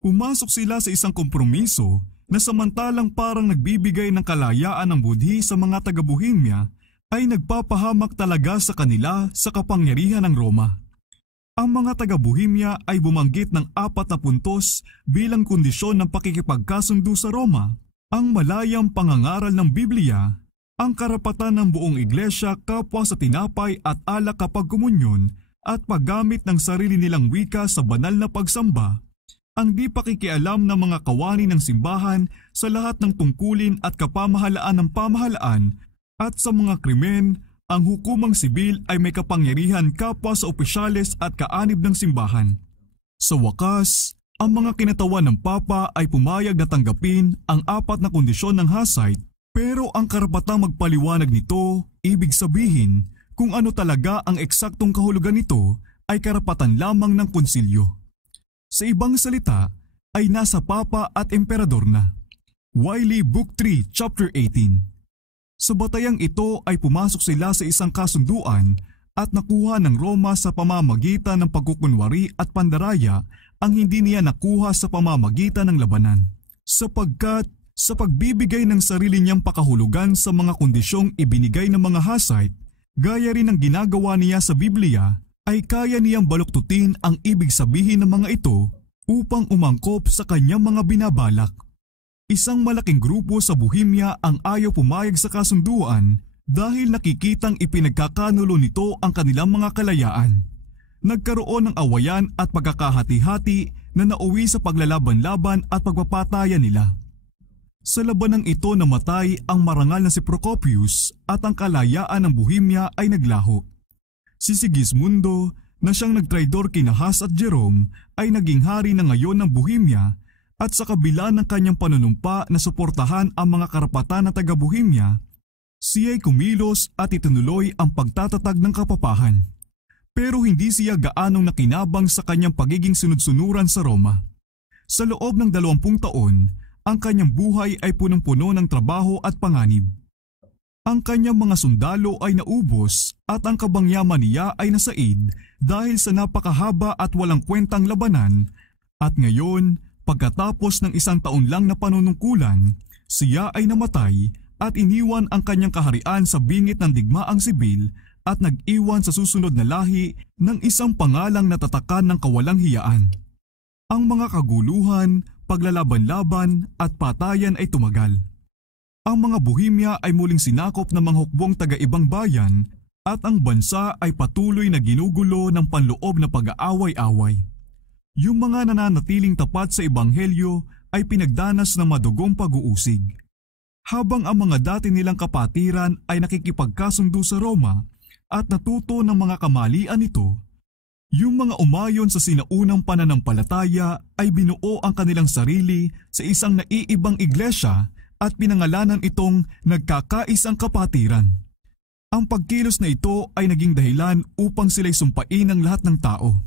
Pumasok sila sa isang kompromiso na samantalang parang nagbibigay ng kalayaan ng budhi sa mga taga-Bohemia ay nagpapahamak talaga sa kanila sa kapangyarihan ng Roma. Ang mga taga-Bohemia ay bumanggit ng 4 na puntos bilang kondisyon ng pakikipagkasundo sa Roma: ang malayang pangangaral ng Biblia, ang karapatan ng buong iglesia kapwa sa tinapay at alak kapag komunyon, at paggamit ng sarili nilang wika sa banal na pagsamba, ang di pakikialam ng mga kawani ng simbahan sa lahat ng tungkulin at kapamahalaan ng pamahalaan, at sa mga krimen, ang hukumang sibil ay may kapangyarihan kapwa sa opisyales at kaanib ng simbahan. Sa wakas, ang mga kinatawan ng Papa ay pumayag na tanggapin ang 4 na kondisyon ng Hussite, pero ang karapatang magpaliwanag nito, ibig sabihin kung ano talaga ang eksaktong kahulugan nito, ay karapatan lamang ng konsilyo. Sa ibang salita, ay nasa Papa at Emperador na. Wiley Book 3, Chapter 18. Sa batayang ito ay pumasok sila sa isang kasunduan at nakuha ng Roma sa pamamagitan ng pagkukunwari at pandaraya ang hindi niya nakuha sa pamamagitan ng labanan. Sapagkat sa pagbibigay ng sarili niyang pakahulugan sa mga kondisyong ibinigay ng mga Hussite, gaya rin ng ginagawa niya sa Biblia, ay kaya niyang baluktutin ang ibig sabihin ng mga ito upang umangkop sa kanyang mga binabalak. Isang malaking grupo sa Bohemia ang ayaw pumayag sa kasunduan dahil nakikitang ipinagkakanulo nito ang kanilang mga kalayaan. Nagkaroon ng awayan at pagkakahati-hati na nauwi sa paglalaban-laban at pagpapatayan nila. Sa labanang ito namatay ang marangal na si Procopius at ang kalayaan ng Bohemia ay naglaho. Si Sigismundo, na siyang nagtraidor kina Huss at Jerome, ay naging hari na ngayon ng Bohemia, at sa kabila ng kanyang panunumpa na suportahan ang mga karapatan ng taga-Bohemia, siya'y kumilos at itinuloy ang pagtatatag ng kapapahan. Pero hindi siya gaanong nakinabang sa kanyang pagiging sunod-sunuran sa Roma. Sa loob ng 20 taon, ang kanyang buhay ay punong-puno ng trabaho at panganib. Ang kanyang mga sundalo ay naubos at ang kabangyaman niya ay nasaid dahil sa napakahaba at walang kwentang labanan, at ngayon, pagkatapos ng 1 taon lang na panunungkulan, siya ay namatay at iniwan ang kanyang kaharian sa bingit ng digmaang sibil at nag-iwan sa susunod na lahi ng isang pangalang natatakan ng kawalang hiyaan. Ang mga kaguluhan, paglalaban-laban at patayan ay tumagal. Ang mga Bohemia ay muling sinakop ng mga hukbong taga-ibang bayan at ang bansa ay patuloy na ginugulo ng panloob na pag-aaway-away. Yung mga nananatiling tapat sa Ebanghelyo ay pinagdanas ng madugong pag-uusig. Habang ang mga dati nilang kapatiran ay nakikipagkasundo sa Roma at natuto ng mga kamalian nito, yung mga umayon sa sinaunang pananampalataya ay binuo ang kanilang sarili sa isang naiibang iglesia at pinangalanan itong Nagkakaisang Kapatiran. Ang pagkilos na ito ay naging dahilan upang sila'y sumpain ng lahat ng tao.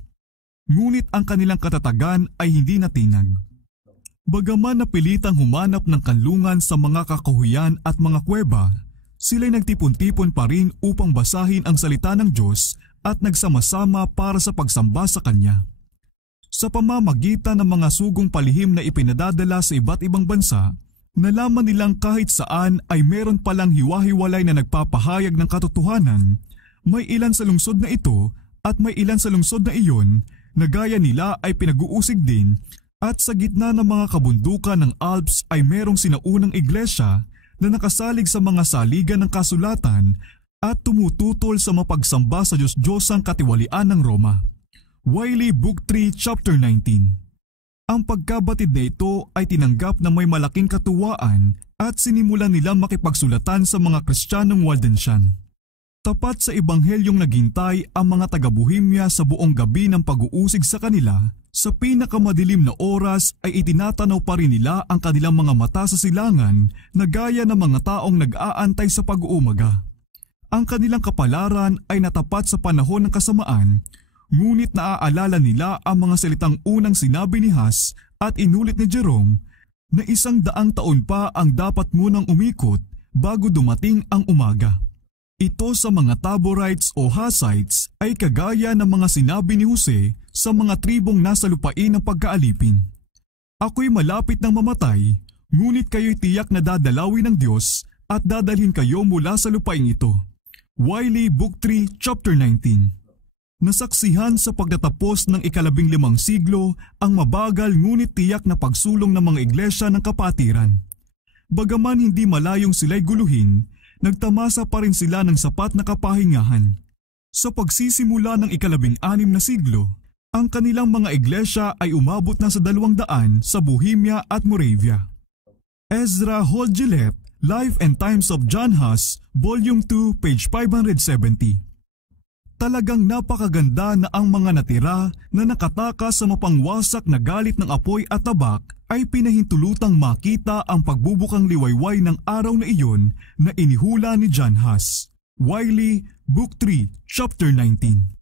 Ngunit ang kanilang katatagan ay hindi natinag. Bagaman napilitang humanap ng kanlungan sa mga kakahuyan at mga kuweba, sila'y nagtipon-tipon pa rin upang basahin ang salita ng Diyos at nagsama-sama para sa pagsamba sa Kanya. Sa pamamagitan ng mga sugong palihim na ipinadadala sa iba't ibang bansa, nalaman nilang kahit saan ay meron palang hiwa-hiwalay na nagpapahayag ng katotohanan. May ilan sa lungsod na ito at may ilan sa lungsod na iyon na gaya nila ay pinag-uusig din, at sa gitna ng mga kabundukan ng Alps ay merong sinaunang iglesia na nakasalig sa mga saligan ng kasulatan at tumututol sa mapagsamba sa Diyos-Diyosang katiwalian ng Roma. Wiley Book 3, Chapter 19. Ang pagkabatid na ito ay tinanggap na may malaking katuwaan at sinimulan nilang makipagsulatan sa mga Kristiyanong Waldensian. Tapat sa Ebanghelyong naghintay ang mga taga-Bohemia sa buong gabi ng pag-uusig sa kanila, sa pinakamadilim na oras ay itinatanaw pa rin nila ang kanilang mga mata sa silangan na gaya ng mga taong nag-aantay sa pag-uumaga. Ang kanilang kapalaran ay natapat sa panahon ng kasamaan, ngunit naaalala nila ang mga salitang unang sinabi ni Huss at inulit ni Jerome na 100 taon pa ang dapat munang umikot bago dumating ang umaga. Ito sa mga Taborites o Hussites ay kagaya ng mga sinabi ni Jose sa mga tribong nasa lupain ng pagkaalipin. Ako'y malapit ng mamatay, ngunit kayo'y tiyak na dadalawin ng Diyos at dadalhin kayo mula sa lupain ito. Wiley Book 3, Chapter 19. Nasaksihan sa pagtatapos ng 15 siglo ang mabagal ngunit tiyak na pagsulong ng mga iglesia ng kapatiran. Bagaman hindi malayong sila'y guluhin, nagtamasa pa rin sila ng sapat na kapahingahan. Sa pagsisimula ng 16 na siglo, Ang kanilang mga iglesia ay umabot na sa 200 sa Bohemia at Moravia. Ezra Holdgilep, Life and Times of John Huss, Volume 2, page 570. Talagang napakaganda na ang mga natira na nakatakas sa mapangwasak na galit ng apoy at tabak ay pinahintulutang makita ang pagbubukang liwayway ng araw na iyon na inihula ni John Huss. Wiley, Book 3, Chapter 19.